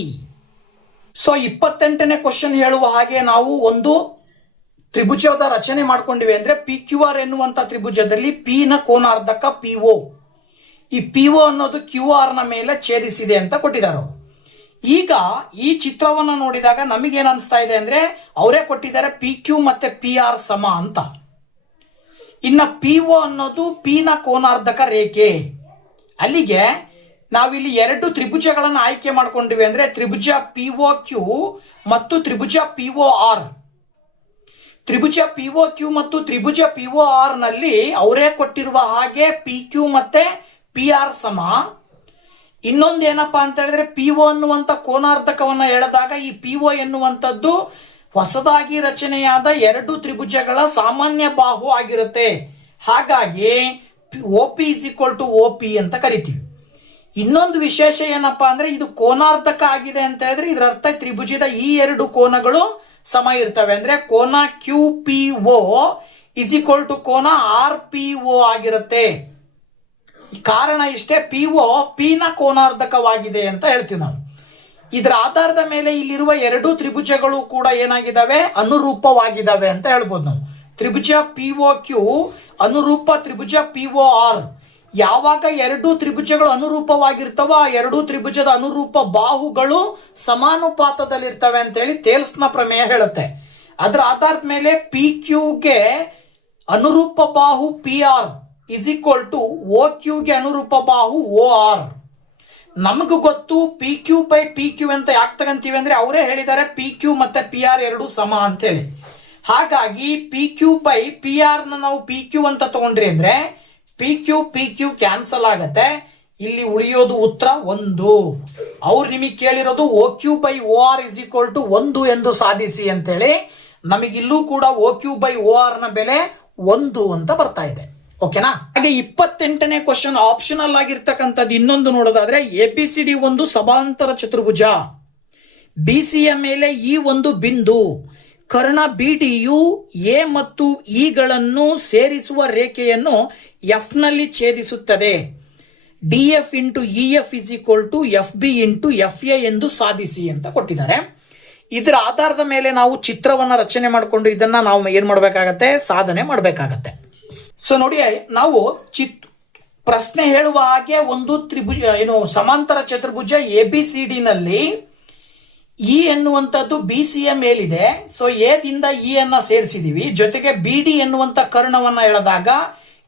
ಸೊ 28ನೇ ಕ್ವಶನ್ ಹೇಳುವ ಹಾಗೆ ನಾವು ಒಂದು ತ್ರಿಭುಜದ ರಚನೆ ಮಾಡ್ಕೊಂಡಿವೆ ಅಂದ್ರೆ PQR ಎನ್ನುವಂತ ತ್ರಿಭುಜದಲ್ಲಿ P ನ ಕೋನಾರ್ಧಕ PO, ಈ PO ಅನ್ನೋದು QR ನ ಮೇಲೆ ಛೇದಿಸಿದೆ ಅಂತ ಕೊಟ್ಟಿದ್ದಾರೆ. ಈಗ ಈ ಚಿತ್ರವನ್ನ ನೋಡಿದಾಗ ನಮಗೇನ್ ಅನಿಸ್ತಾ ಇದೆ ಅಂದ್ರೆ ಅವರೇ ಕೊಟ್ಟಿದ್ದಾರೆ PQ ಮತ್ತೆ PR ಸಮ ಅಂತ. ಇನ್ನ PO ಅನ್ನೋದು P ನ ಕೋನಾರ್ಧಕ ರೇಖೆ. ಅಲ್ಲಿಗೆ ನಾವಿಲ್ಲಿ 2 ತ್ರಿಭುಜಗಳನ್ನು ಆಯ್ಕೆ ಮಾಡ್ಕೊಂಡಿವೆ ಅಂದ್ರೆ ತ್ರಿಭುಜ POQ ಮತ್ತು ತ್ರಿಭುಜ POR. ತ್ರಿಭುಜ POQ ಮತ್ತು ತ್ರಿಭುಜ POR ನಲ್ಲಿ ಅವರೇ ಕೊಟ್ಟಿರುವ ಹಾಗೆ PQ ಮತ್ತೆ PR ಸಮ. ಇನ್ನೊಂದು ಏನಪ್ಪಾ ಅಂತ ಹೇಳಿದ್ರೆ PO ಅನ್ನುವಂತ ಕೋನಾರ್ಧಕವನ್ನ ಎಳೆದಾಗ ಈ PO ಎನ್ನುವಂಥದ್ದು ಹೊಸದಾಗಿ ರಚನೆಯಾದ 2 ತ್ರಿಭುಜಗಳ ಸಾಮಾನ್ಯ ಬಾಹು ಆಗಿರುತ್ತೆ. ಹಾಗಾಗಿ OP is equal to OP ಅಂತ ಕರಿತೀವಿ. ಇನ್ನೊಂದು ವಿಶೇಷ ಏನಪ್ಪಾ ಅಂದ್ರೆ ಇದು ಕೋನಾರ್ಧಕ ಆಗಿದೆ ಅಂತ ಹೇಳಿದ್ರೆ ಇದರ ಅರ್ಥ ತ್ರಿಭುಜದ ಈ 2 ಕೋನಗಳು ಸಮ ಇರ್ತವೆ. ಅಂದ್ರೆ ಕೋನ QPO is equal to ಕೋನ RPO ಆಗಿರುತ್ತೆ. ಕಾರಣ ಇಷ್ಟೇ, PO P ನ ಕೋನಾರ್ಧಕವಾಗಿದೆ ಅಂತ ಹೇಳ್ತೀವಿ ನಾವು. ಇದರ ಆಧಾರದ ಮೇಲೆ ಇಲ್ಲಿರುವ 2 ತ್ರಿಭುಜಗಳು ಕೂಡ ಏನಾಗಿದ್ದಾವೆ, ಅನುರೂಪವಾಗಿದ್ದಾವೆ ಅಂತ ಹೇಳ್ಬೋದು ನಾವು. ತ್ರಿಭುಜ POQ ಅನುರೂಪ ತ್ರಿಭುಜ POR. ಯಾವಾಗ 2 ತ್ರಿಭುಜಗಳು ಅನುರೂಪವಾಗಿರ್ತವೋ ಆ 2 ತ್ರಿಭುಜದ ಅನುರೂಪ ಬಾಹುಗಳು ಸಮಾನುಪಾತದಲ್ಲಿರ್ತವೆ ಅಂತ ಹೇಳಿ ತೇಲ್ಸ್ನ ಪ್ರಮೇಯ ಹೇಳುತ್ತೆ. ಅದರ ಆಧಾರದ ಮೇಲೆ PQಗೆ ಅನುರೂಪ ಬಾಹು PR is equal to OQಗೆ ಅನುರೂಪ ಬಾಹು OR. ನಮಗೂ ಗೊತ್ತು PQ/PQ ಅಂತ ಯಾಕೆ ತಗಂತೀವಿ ಅಂದ್ರೆ ಅವರೇ ಹೇಳಿದ್ದಾರೆ PQ ಮತ್ತೆ PR 2 ಸಮ ಅಂತ ಹೇಳಿ. ಹಾಗಾಗಿ PQ/PR ನಾವು PQ ಅಂತ ತಗೊಂಡ್ರಿ ಅಂದ್ರೆ PQ ಕ್ಯಾನ್ಸಲ್ ಆಗತ್ತೆ. ಇಲ್ಲಿ ಉಳಿಯೋದು ಉತ್ತರ 1. ಅವ್ರು ನಿಮಗೆ ಕೇಳಿರೋದು OQ/OR is equal to 1 ಎಂದು ಸಾಧಿಸಿ ಅಂತೇಳಿ. ನಮಗಿಲ್ಲೂ ಕೂಡ OQ/OR ನ ಬೆಲೆ 1 ಅಂತ ಬರ್ತಾ ಇದೆ. ಓಕೆನಾ? ಹಾಗೆ 28ನೇ ಕ್ವಶನ್ ಆಪ್ಷನಲ್ ಆಗಿರ್ತಕ್ಕಂಥದ್ದು ಇನ್ನೊಂದು ನೋಡೋದಾದ್ರೆ ABCD ಒಂದು ಸಮಾಂತರ ಚತುರ್ಭುಜ. BCಯ ಮೇಲೆ ಈ ಒಂದು ಬಿಂದು ಕರ್ಣ BDಯು A ಮತ್ತು E ಗಳನ್ನು ಸೇರಿಸುವ ರೇಖೆಯನ್ನು F ನಲ್ಲಿ ಛೇದಿಸುತ್ತದೆ. DF into EF is equal to FB into FA ಎಂದು ಸಾಧಿಸಿ ಅಂತ ಕೊಟ್ಟಿದ್ದಾರೆ. ಇದರ ಆಧಾರದ ಮೇಲೆ ನಾವು ಚಿತ್ರವನ್ನ ರಚನೆ ಮಾಡಿಕೊಂಡು ಇದನ್ನ ನಾವು ಏನ್ ಮಾಡಬೇಕಾಗತ್ತೆ, ಸಾಧನೆ ಮಾಡಬೇಕಾಗತ್ತೆ. ಸೊ ನೋಡಿ, ನಾವು ಪ್ರಶ್ನೆ ಹೇಳುವ ಹಾಗೆ ಒಂದು ತ್ರಿಭುಜ ಸಮಾಂತರ ಚತುರ್ಭುಜ ABCD ನಲ್ಲಿ ಇ ಎನ್ನುವಂಥದ್ದು BCಯ ಮೇಲಿದೆ. ಸೊ ಎದಿಂದ ಇ ಅನ್ನ ಸೇರಿಸಿದೀವಿ. ಜೊತೆಗೆ BD ಎನ್ನುವಂತ ಕರ್ಣವನ್ನ ಎಳೆದಾಗ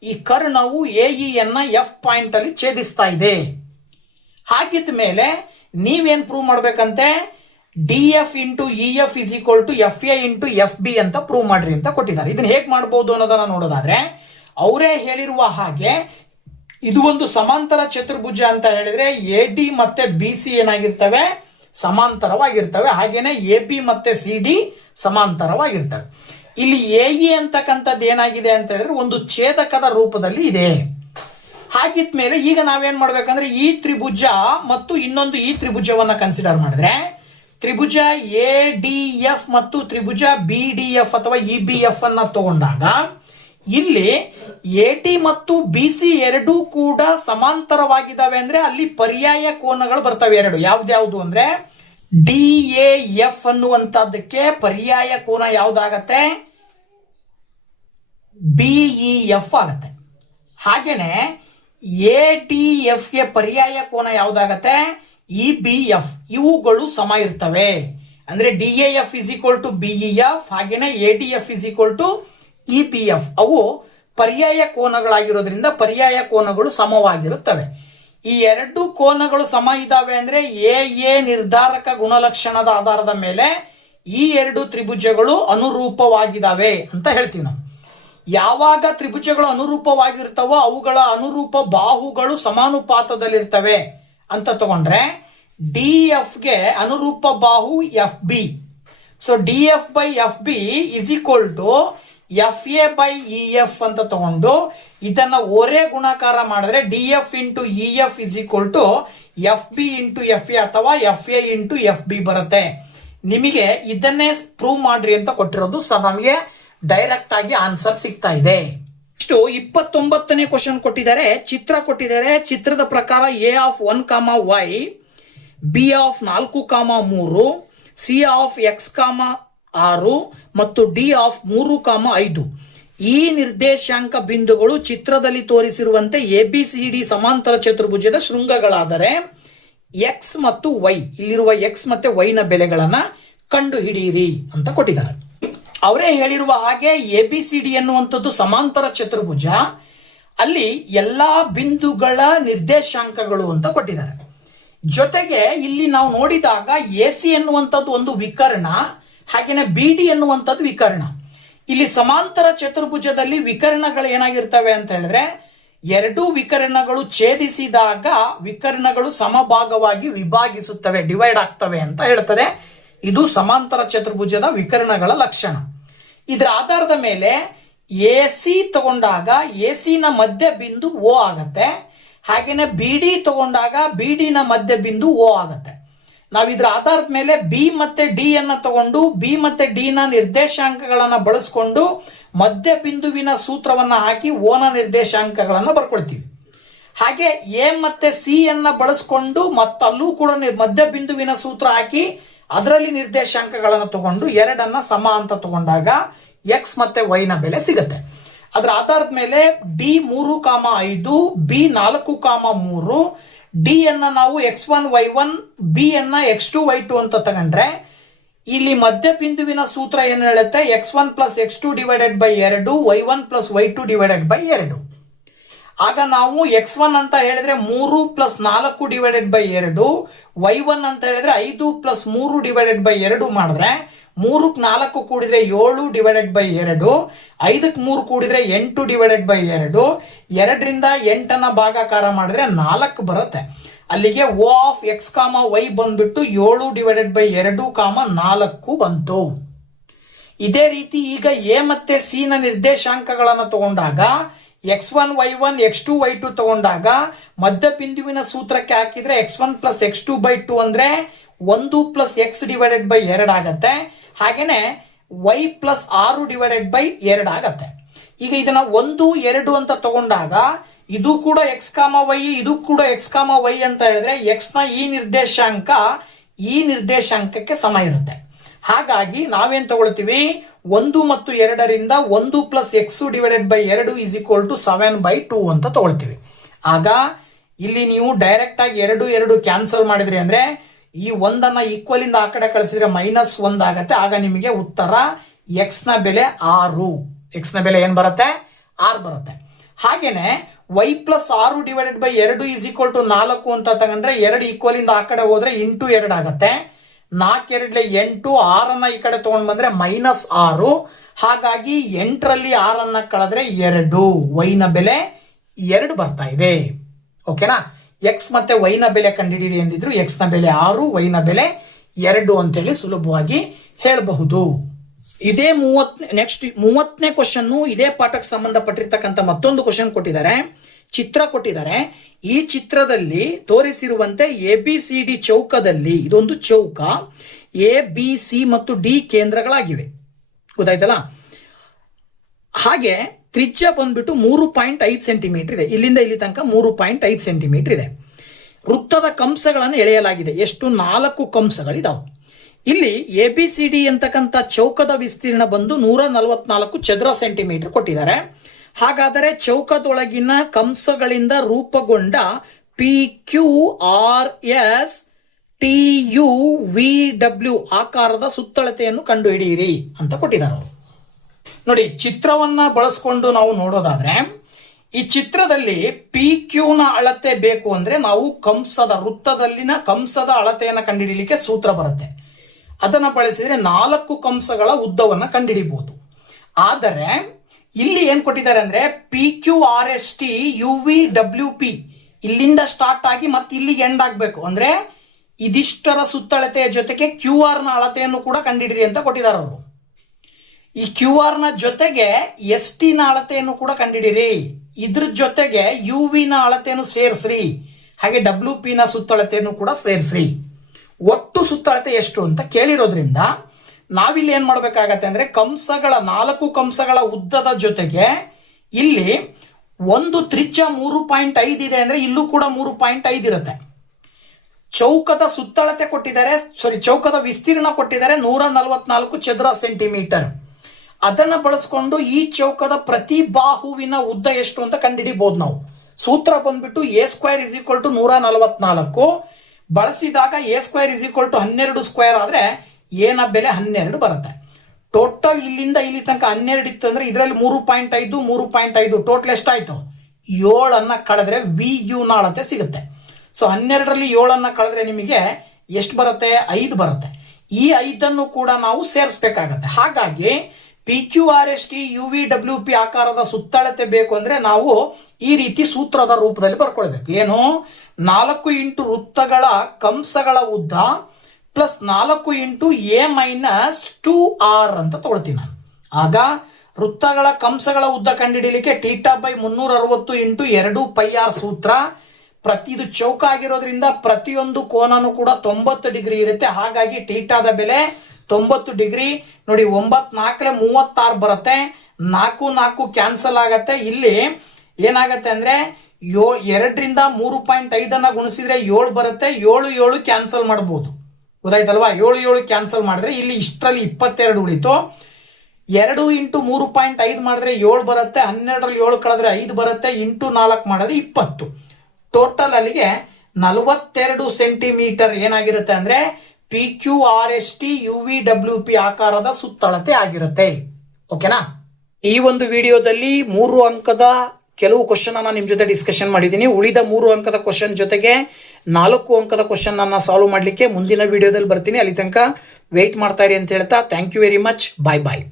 ಈ ಕರ್ಣವು AE ಯನ್ನ F ಪಾಯಿಂಟ್ ಅಲ್ಲಿ ಛೇದಿಸ್ತಾ ಇದೆ. ಹಾಗಿದ್ದ ಮೇಲೆ ನೀವೇನ್ ಪ್ರೂವ್ ಮಾಡ್ಬೇಕಂತೆ, DF into EF is equal to FA into FB ಅಂತ ಪ್ರೂವ್ ಮಾಡ್ರಿ ಅಂತ ಕೊಟ್ಟಿದ್ದಾರೆ. ಇದನ್ನ ಹೇಗೆ ಮಾಡಬಹುದು ಅನ್ನೋದನ್ನ ನೋಡೋದಾದ್ರೆ ಅವರೇ ಹೇಳಿರುವ ಹಾಗೆ ಇದು ಒಂದು ಸಮಾಂತರ ಚತುರ್ಭುಜ ಅಂತ ಹೇಳಿದ್ರೆ ಎ ಡಿ ಮತ್ತೆ ಬಿ ಸಿ ಏನಾಗಿರ್ತವೆ, ಸಮಾಂತರವಾಗಿರ್ತವೆ. ಹಾಗೇನೆ ಎ ಬಿ ಮತ್ತೆ ಸಿ ಡಿ ಸಮಾಂತರವಾಗಿರ್ತವೆ. ಇಲ್ಲಿ ಎ ಇ ಅಂತಕ್ಕಂಥದ್ದು ಏನಾಗಿದೆ ಅಂತ ಹೇಳಿದ್ರೆ ಒಂದು ಛೇದಕದ ರೂಪದಲ್ಲಿ ಇದೆ. ಹಾಗಿದ್ಮೇಲೆ ಈಗ ನಾವೇನ್ ಮಾಡ್ಬೇಕಂದ್ರೆ ಈ ತ್ರಿಭುಜ ಮತ್ತು ಇನ್ನೊಂದು ಈ ತ್ರಿಭುಜವನ್ನ ಕನ್ಸಿಡರ್ ಮಾಡಿದ್ರೆ ತ್ರಿಭುಜ ಎ ಡಿ ಎಫ್ ಮತ್ತು ತ್ರಿಭುಜ ಬಿ ಡಿ ಎಫ್ ಅಥವಾ ಇ ಬಿ ಎಫ್ ಅನ್ನ ತಗೊಂಡಾಗ ಇಲ್ಲಿ ಎ ಡಿ ಮತ್ತು ಬಿ ಸಿ ಎರಡೂ ಕೂಡ ಸಮಾಂತರವಾಗಿದ್ದಾವೆ ಅಂದ್ರೆ ಅಲ್ಲಿ ಪರ್ಯಾಯ ಕೋನಗಳು ಬರ್ತವೆ ಎರಡು. ಯಾವ್ದ್ಯಾವ್ದು ಅಂದ್ರೆ ಡಿ ಎ ಎಫ್ ಅನ್ನುವಂತದ್ದಕ್ಕೆ ಪರ್ಯಾಯ ಕೋನ ಯಾವ್ದಾಗತ್ತೆ, ಬಿಇ ಎಫ್ ಆಗತ್ತೆ. ಹಾಗೇನೆ ಎ ಡಿ ಎಫ್ ಗೆ ಪರ್ಯಾಯ ಕೋನ ಯಾವ್ದಾಗತ್ತೆ, ಇ ಬಿ ಎಫ್. ಇವುಗಳು ಸಮ ಇರ್ತವೆ. ಅಂದ್ರೆ D A F is equal to BE F, ಹಾಗೇನೆ A D F is equal to E B F. ಅವು ಪರ್ಯಾಯ ಕೋನಗಳಾಗಿರೋದ್ರಿಂದ ಪರ್ಯಾಯ ಕೋನಗಳು ಸಮವಾಗಿರುತ್ತವೆ. ಈ ಎರಡು ಕೋನಗಳು ಸಮ ಇದ್ದಾವೆ ಅಂದ್ರೆ ಎ ನಿರ್ಧಾರಕ ಗುಣಲಕ್ಷಣದ ಆಧಾರದ ಮೇಲೆ ಈ ಎರಡು ತ್ರಿಭುಜಗಳು ಅನುರೂಪವಾಗಿದ್ದಾವೆ ಅಂತ ಹೇಳ್ತೀವಿ ನಾವು. ಯಾವಾಗ ತ್ರಿಭುಜಗಳು ಅನುರೂಪವಾಗಿರ್ತವೋ ಅವುಗಳ ಅನುರೂಪ ಬಾಹುಗಳು ಸಮಾನುಪಾತದಲ್ಲಿರ್ತವೆ ಅಂತ ತಗೊಂಡ್ರೆ ಡಿ ಎಫ್ ಗೆ ಅನುರೂಪ ಬಾಹು F B. So D F by F B is equal to F A by E F ಅಂತ ತಗೊಂಡು ಇದನ್ನ ಓರೆ ಗುಣಾಕಾರ ಮಾಡಿದ್ರೆ D F into E F is equal to F B into F A ಅಥವಾ F A into F B ಬರುತ್ತೆ. ನಿಮಗೆ ಇದನ್ನೇ ಪ್ರೂವ್ ಮಾಡ್ರಿ ಅಂತ ಕೊಟ್ಟಿರೋದು. ಸೊ ನಮಗೆ ಡೈರೆಕ್ಟ್ ಆಗಿ ಆನ್ಸರ್ ಸಿಗ್ತಾ ಇದೆ. ಇಷ್ಟು 29ನೇ ಕ್ವಶನ್ ಕೊಟ್ಟಿದ್ದಾರೆ. ಚಿತ್ರ ಕೊಟ್ಟಿದ್ದಾರೆ. ಚಿತ್ರದ ಪ್ರಕಾರ A of 1, Y, B of 4, 3, C of X, 6 ಮತ್ತು ಡಿ ಆಫ್ 3, 5 ಈ ನಿರ್ದೇಶಾಂಕ ಬಿಂದುಗಳು ಚಿತ್ರದಲ್ಲಿ ತೋರಿಸಿರುವಂತೆ ಎ ಬಿ ಸಿ ಡಿ ಸಮಾಂತರ ಚತುರ್ಭುಜದ ಶೃಂಗಗಳಾದರೆ ಎಕ್ಸ್ ಮತ್ತು ವೈ, ಇಲ್ಲಿರುವ ಎಕ್ಸ್ ಮತ್ತೆ ವೈ ನ ಬೆಲೆಗಳನ್ನ ಕಂಡು ಹಿಡಿಯಿರಿ ಅಂತ ಕೊಟ್ಟಿದ್ದಾರೆ. ಅವರೇ ಹೇಳಿರುವ ಹಾಗೆ ಎ ಬಿ ಸಿ ಡಿ ಎನ್ನುವಂಥದ್ದು ಸಮಾಂತರ ಚತುರ್ಭುಜ. ಅಲ್ಲಿ ಎಲ್ಲಾ ಬಿಂದುಗಳ ನಿರ್ದೇಶಾಂಕಗಳು ಅಂತ ಕೊಟ್ಟಿದ್ದಾರೆ. ಜೊತೆಗೆ ಇಲ್ಲಿ ನಾವು ನೋಡಿದಾಗ ಎ ಸಿ ಎನ್ನುವಂಥದ್ದು ಒಂದು ವಿಕರ್ಣ, ಹಾಗೇನೆ ಬಿ ಡಿ ಎನ್ನುವಂಥದ್ದು ವಿಕರ್ಣ. ಇಲ್ಲಿ ಸಮಾಂತರ ಚತುರ್ಭುಜದಲ್ಲಿ ವಿಕರ್ಣಗಳು ಏನಾಗಿರ್ತವೆ ಅಂತ ಹೇಳಿದ್ರೆ ಎರಡೂ ವಿಕರ್ಣಗಳು ಛೇದಿಸಿದಾಗ ವಿಕರ್ಣಗಳು ಸಮಭಾಗವಾಗಿ ವಿಭಾಗಿಸುತ್ತವೆ, ಡಿವೈಡ್ ಆಗ್ತವೆ ಅಂತ ಹೇಳ್ತದೆ. ಇದು ಸಮಾಂತರ ಚತುರ್ಭುಜದ ವಿಕರ್ಣಗಳ ಲಕ್ಷಣ. ಇದರ ಆಧಾರದ ಮೇಲೆ ಎ ಸಿ ತಗೊಂಡಾಗ ಎ ಸಿ ನ ಮಧ್ಯ ಬಿಂದು ಓ ಆಗತ್ತೆ. ಹಾಗೇನೆ ಬಿ ಡಿ ತಗೊಂಡಾಗ ಬಿ ಡಿ ನ ಮಧ್ಯ ಬಿಂದು ಓ ಆಗತ್ತೆ. ನಾವು ಇದರ ಆಧಾರದ ಮೇಲೆ ಬಿ ಮತ್ತೆ ಡಿ ಅನ್ನ ತಗೊಂಡು ಬಿ ಮತ್ತೆ ಡಿ ನ ನಿರ್ದೇಶಾಂಕಗಳನ್ನ ಬಳಸ್ಕೊಂಡು ಮಧ್ಯ ಬಿಂದುವಿನ ಸೂತ್ರವನ್ನ ಹಾಕಿ ಓನ ನಿರ್ದೇಶಾಂಕಗಳನ್ನ ಬರ್ಕೊಳ್ತೀವಿ. ಹಾಗೆ ಎ ಮತ್ತೆ ಸಿ ಅನ್ನ ಬಳಸ್ಕೊಂಡು ಮತ್ತಲ್ಲೂ ಕೂಡ ಮಧ್ಯ ಬಿಂದುವಿನ ಸೂತ್ರ ಹಾಕಿ ಅದರಲ್ಲಿ ನಿರ್ದೇಶಾಂಕಗಳನ್ನು ತಗೊಂಡು ಎರಡನ್ನ ಸಮ ಅಂತ ತಗೊಂಡಾಗ ಎಕ್ಸ್ ಮತ್ತೆ ವೈ ನ ಬೆಲೆ ಸಿಗುತ್ತೆ. ಅದರ ಆಧಾರದ ಮೇಲೆ ಡಿ 3, 5, ಬಿ 4, 3, ಡಿ ಅನ್ನ ನಾವು x1 y1 ಬಿ ಅನ್ನ x2 y2 ಅಂತ ತಗೊಂಡ್ರೆ ಇಲ್ಲಿ ಮಧ್ಯ ಬಿಂದುವಿನ ಸೂತ್ರ ಏನು ಹೇಳುತ್ತೆ, x1 plus x2 divided by 2, y1 plus y2 divided by 2. ಆಗ ನಾವು x1 ಅಂತ ಹೇಳಿದ್ರೆ 3 ಪ್ಲಸ್ 4 ಡಿವೈಡೆಡ್ ಬೈ 2, y1 ಅಂತ ಹೇಳಿದ್ರೆ 5 ಪ್ಲಸ್ 3 ಡಿವೈಡೆಡ್ ಬೈ 2 ಮಾಡಿದ್ರೆ 3ಕ್ಕೆ 4 ಕೂಡಿದ್ರೆ 7 ಡಿವೈಡೆಡ್ ಬೈ 2, 5ಕ್ಕೆ 3 ಕೂಡಿದ್ರೆ 8 ಡಿವೈಡೆಡ್ ಬೈ 2, 2ರಿಂದ 8 ಭಾಗಾಕಾರ ಮಾಡಿದ್ರೆ 4 ಬರುತ್ತೆ. ಅಲ್ಲಿಗೆ ಓ ಆಫ್ ಎಕ್ಸ್, ವೈ ಬಂದ್ಬಿಟ್ಟು 7 ಡಿವೈಡೆಡ್ ಬೈ 2, 4 ಬಂತು. ಇದೇ ರೀತಿ ಈಗ ಎ ಮತ್ತೆ ಸಿ ನ ನಿರ್ದೇಶಾಂಕಗಳನ್ನು ತಗೊಂಡಾಗ x1 y1 x2 y2 ತಗೊಂಡಾಗ ಮಧ್ಯ ಬಿಂದುವಿನ ಸೂತ್ರಕ್ಕೆ ಹಾಕಿದ್ರೆ x1 ಪ್ಲಸ್ x2 ಬೈ 2 ಅಂದ್ರೆ 1 ಪ್ಲಸ್ ಎಕ್ಸ್ ಡಿವೈಡೆಡ್ ಬೈ 2 ಆಗತ್ತೆ. ಹಾಗೇನೆ y ಪ್ಲಸ್ 6 ಡಿವೈಡೆಡ್ ಬೈ 2 ಆಗತ್ತೆ. ಈಗ ಇದನ್ನ 1, 2 ಅಂತ ತಗೊಂಡಾಗ ಇದು ಕೂಡ ಎಕ್ಸ್ ವೈ, ಇದು ಕೂಡ ಎಕ್ಸ್ ವೈ ಅಂತ ಹೇಳಿದ್ರೆ ಎಕ್ಸ್ ನ ಈ ನಿರ್ದೇಶಾಂಕಕ್ಕೆ ಸಮ ಇರುತ್ತೆ. ಹಾಗಾಗಿ ನಾವೇನ್ ತಗೊಳ್ತೀವಿ, 1 ಮತ್ತು 2ರಿಂದ 1 plus X divided by 2 is equal to 7/2 ಅಂತ ತಗೊಳ್ತೀವಿ. ಆಗ ಇಲ್ಲಿ ನೀವು ಡೈರೆಕ್ಟ್ ಆಗಿ 2 ಕ್ಯಾನ್ಸಲ್ ಮಾಡಿದ್ರಿ ಅಂದ್ರೆ ಈ 1 ಈಕ್ವಲ್ ಇಂದ ಆ ಕಡೆ ಕಳಿಸಿದ್ರೆ -1 ಆಗತ್ತೆ. ಆಗ ನಿಮಗೆ ಉತ್ತರ ಎಕ್ಸ್ ನ ಬೆಲೆ 6. ಎಕ್ಸ್ ನ ಬೆಲೆ ಏನ್ ಬರುತ್ತೆ, 6 ಬರುತ್ತೆ. ಹಾಗೇನೆ y plus 6 divided by 2 is equal to 4 ಅಂತ ತಗೊಂಡ್ರೆ 2 ಈಕ್ವಲ್ ಇಂದ ಆ ಕಡೆ ಹೋದ್ರೆ ಇಂಟು 2 ಆಗತ್ತೆ. 4 2 8, 6 ಈ ಕಡೆ ತಗೊಂಡ್ ಬಂದ್ರೆ -6. ಹಾಗಾಗಿ 8ರಲ್ಲಿ 6 ಕಳೆದ್ರೆ 2, y ನ ಬೆಲೆ 2 ಬರ್ತಾ ಇದೆ. ಓಕೆನಾ? ಎಕ್ಸ್ ಮತ್ತೆ ವೈನ ಬೆಲೆ ಕಂಡುಹಿಡಿಯಿರಿ ಎಂದಿದ್ರು. ಎಕ್ಸ್ ನ ಬೆಲೆ 6, ವೈನ ಬೆಲೆ 2 ಅಂತೇಳಿ ಸುಲಭವಾಗಿ ಹೇಳಬಹುದು. ಇದೇ 30ನೇ ಕ್ವಶನ್ ಇದೇ ಪಾಠಕ್ಕೆ ಸಂಬಂಧಪಟ್ಟಿರ್ತಕ್ಕಂಥ ಮತ್ತೊಂದು ಕ್ವಶನ್ ಕೊಟ್ಟಿದ್ದಾರೆ. ಚಿತ್ರ ಕೊಟ್ಟಿದ್ದಾರೆ. ಈ ಚಿತ್ರದಲ್ಲಿ ತೋರಿಸಿರುವಂತೆ ABCD ಚೌಕದಲ್ಲಿ, ಇದೊಂದು ಚೌಕ, ABC ಮತ್ತು D ಕೇಂದ್ರಗಳಾಗಿವೆ. ಗೊತ್ತಾಯ್ತಲ್ಲ? ಹಾಗೆ ತ್ರಿಜ್ಯ ಬಂದ್ಬಿಟ್ಟು 3.5 ಸೆಂಟಿಮೀಟರ್ ಇದೆ. ಇಲ್ಲಿಂದ ಇಲ್ಲಿ ತನಕ 3.5 ಸೆಂಟಿಮೀಟರ್ ಇದೆ. ವೃತ್ತದ ಕಂಸಗಳನ್ನು ಎಳೆಯಲಾಗಿದೆ. ಎಷ್ಟು? 4 ಕಂಸಗಳಿದಾವೆ. ಇಲ್ಲಿ ABCD ಅಂತಕ್ಕಂಥ ಚೌಕದ ವಿಸ್ತೀರ್ಣ ಬಂದು 144 ಚದರ ಸೆಂಟಿಮೀಟರ್ ಕೊಟ್ಟಿದ್ದಾರೆ. ಹಾಗಾದರೆ ಚೌಕದೊಳಗಿನ ಕಂಸಗಳಿಂದ ರೂಪುಗೊಂಡ PQRS TUVW ಆಕಾರದ ಸುತ್ತಳತೆಯನ್ನು ಕಂಡುಹಿಡಿಯಿರಿ ಅಂತ ಕೊಟ್ಟಿದ್ದಾರೆ. ನೋಡಿ, ಚಿತ್ರವನ್ನ ಬಳಸ್ಕೊಂಡು ನಾವು ನೋಡೋದಾದ್ರೆ, ಈ ಚಿತ್ರದಲ್ಲಿ PQ ನ ಅಳತೆ ಬೇಕು ಅಂದ್ರೆ ನಾವು ವೃತ್ತದಲ್ಲಿನ ಕಂಸದ ಅಳತೆಯನ್ನು ಕಂಡುಹಿಡಿಯಲಿಕ್ಕೆ ಸೂತ್ರ ಬರುತ್ತೆ. ಅದನ್ನ ಬಳಸಿದ್ರೆ 4 ಕಂಸಗಳ ಉದ್ದವನ್ನ ಕಂಡುಹಿಡಿಬಹುದು. ಆದರೆ ಇಲ್ಲಿ ಏನ್ ಕೊಟ್ಟಿದ್ದಾರೆ ಅಂದ್ರೆ PQRST UVWP ಇಲ್ಲಿಂದ ಸ್ಟಾರ್ಟ್ ಆಗಿ ಮತ್ತೆ ಇಲ್ಲಿಗೆ ಎಂಡ್ ಆಗ್ಬೇಕು. ಅಂದ್ರೆ ಇದಿಷ್ಟರ ಸುತ್ತಳತೆಯ ಜೊತೆಗೆ QR ನ ಅಳತೆಯನ್ನು ಕೂಡ ಕಂಡುಹಿಡಿರಿ ಅಂತ ಕೊಟ್ಟಿದ್ದಾರೆ ಅವರು. ಈ QR ನ ಜೊತೆಗೆ ST ನ ಅಳತೆಯನ್ನು ಕೂಡ ಕಂಡುಹಿಡಿರಿ. ಇದ್ರ ಜೊತೆಗೆ UV ನ ಅಳತೆಯನ್ನು ಸೇರಿಸ್ರಿ. ಹಾಗೆ WP ನ ಸುತ್ತಳತೆಯನ್ನು ಕೂಡ ಸೇರಿಸ್ರಿ. ಒಟ್ಟು ಸುತ್ತಳತೆ ಎಷ್ಟು ಅಂತ ಕೇಳಿರೋದ್ರಿಂದ ನಾವಿಲ್ಲಿ ಏನ್ ಮಾಡ್ಬೇಕಾಗತ್ತೆ ಅಂದ್ರೆ 4 ಕಂಸಗಳ ಉದ್ದದ ಜೊತೆಗೆ ಇಲ್ಲಿ ಒಂದು ತ್ರಿಜ್ಯ 3.5 ಇದೆ ಅಂದ್ರೆ ಇಲ್ಲೂ ಕೂಡ 3.5 ಇರುತ್ತೆ. ಚೌಕದ ಸುತ್ತಳತೆ ಕೊಟ್ಟಿದ್ದಾರೆ, ಚೌಕದ ವಿಸ್ತೀರ್ಣ ಕೊಟ್ಟಿದ್ದಾರೆ 144 ಚದರ ಸೆಂಟಿಮೀಟರ್. ಅದನ್ನ ಬಳಸ್ಕೊಂಡು ಈ ಚೌಕದ ಪ್ರತಿ ಬಾಹುವಿನ ಉದ್ದ ಎಷ್ಟು ಅಂತ ಕಂಡುಹಿಡಿಬಹುದು ನಾವು. ಸೂತ್ರ ಬಂದ್ಬಿಟ್ಟು A² = 144 ಬಳಸಿದಾಗ A² = 12 ಸ್ಕ್ವೇರ್ ಆದ್ರೆ A ನ ಬೆಲೆ 12 ಬರುತ್ತೆ. ಟೋಟಲ್ ಇಲ್ಲಿಂದ ಇಲ್ಲಿ ತನಕ 12 ಇತ್ತು ಅಂದ್ರೆ ಇದರಲ್ಲಿ 3.5 ಟೋಟಲ್ ಎಷ್ಟಾಯ್ತು? 7 ಕಳೆದ್ರೆ VU ನ ಅಳತೆ ಸಿಗುತ್ತೆ. ಸೊ 12ರಲ್ಲಿ 7 ಕಳೆದ್ರೆ ನಿಮಗೆ ಎಷ್ಟು ಬರುತ್ತೆ? 5 ಬರುತ್ತೆ. ಈ 5 ಕೂಡ ನಾವು ಸೇರಿಸಬೇಕಾಗತ್ತೆ. ಹಾಗಾಗಿ PQRST UVWP ಆಕಾರದ ಸುತ್ತಳತೆ ಬೇಕು ಅಂದ್ರೆ ನಾವು ಈ ರೀತಿ ಸೂತ್ರದ ರೂಪದಲ್ಲಿ ಬರ್ಕೊಳ್ಬೇಕು. ಏನು? 4 ಇಂಟು ವೃತ್ತಗಳ ಕಂಸಗಳ ಉದ್ದ ಪ್ಲಸ್ 4 ಇಂಟು A-2R ಅಂತ ತಗೊಳ್ತೀನಿ ನಾನು. ಆಗ ವೃತ್ತಗಳ ಕಂಸಗಳ ಉದ್ದ ಕಂಡುಹಿಡಿಯಲಿಕ್ಕೆ θ/360 ಇಂಟು 2πr ಸೂತ್ರ. ಇದು ಚೌಕ ಆಗಿರೋದ್ರಿಂದ ಪ್ರತಿಯೊಂದು ಕೋನನು ಕೂಡ 90 ಡಿಗ್ರಿ ಇರುತ್ತೆ. ಹಾಗಾಗಿ ಥೀಟಾದ ಬೆಲೆ 90 ಡಿಗ್ರಿ. ನೋಡಿ, 9 4 36 ಬರುತ್ತೆ. 4 ಕ್ಯಾನ್ಸಲ್ ಆಗತ್ತೆ. ಇಲ್ಲಿ ಏನಾಗತ್ತೆ ಅಂದ್ರೆ 2ರಿಂದ 3.5 ಗುಣಿಸಿದ್ರೆ 7 ಬರುತ್ತೆ. 7 ಕ್ಯಾನ್ಸಲ್ ಮಾಡಬಹುದು. ಗೊತ್ತಾಯ್ತಲ್ವಾ? 7 ಕ್ಯಾನ್ಸಲ್ ಮಾಡಿದ್ರೆ ಇಲ್ಲಿ ಇಷ್ಟರಲ್ಲಿ 22 ಉಳಿತು. 2 ಇಂಟು 3.5 ಮಾಡಿದ್ರೆ 7 ಬರುತ್ತೆ. 12ರಲ್ಲಿ 7 ಕಳೆದ್ರೆ 5 ಬರುತ್ತೆ. ಇಂಟು 4 ಮಾಡಿದ್ರೆ 20. ಟೋಟಲ್ ಅಲ್ಲಿಗೆ 42 ಸೆಂಟಿಮೀಟರ್ ಏನಾಗಿರುತ್ತೆ ಅಂದ್ರೆ PQRST UVWP ಆಕಾರದ ಸುತ್ತಳತೆ ಆಗಿರುತ್ತೆ. ಓಕೆನಾ? ಈ ಒಂದು ವಿಡಿಯೋದಲ್ಲಿ 3 ಅಂಕದ ಕೆಲವು ಕ್ವಶನ್ ಅನ್ನ ನಿಮ್ ಜೊತೆ ಡಿಸ್ಕಷನ್ ಮಾಡಿದ್ದೀನಿ. ಉಳಿದ 3 ಅಂಕದ ಕ್ವಶನ್ ಜೊತೆಗೆ 4 ಅಂಕದ ಕ್ವಶನ್ ಅನ್ನ ಸಾಲ್ವ್ ಮಾಡ್ಲಿಕ್ಕೆ ಮುಂದಿನ ವಿಡಿಯೋದಲ್ಲಿ ಬರ್ತೀನಿ. ಅಲ್ಲಿ ತನಕ ವೇಟ್ ಮಾಡ್ತಾ ಇರಿ ಅಂತ ಹೇಳ್ತಾ thank you very much. Bye bye.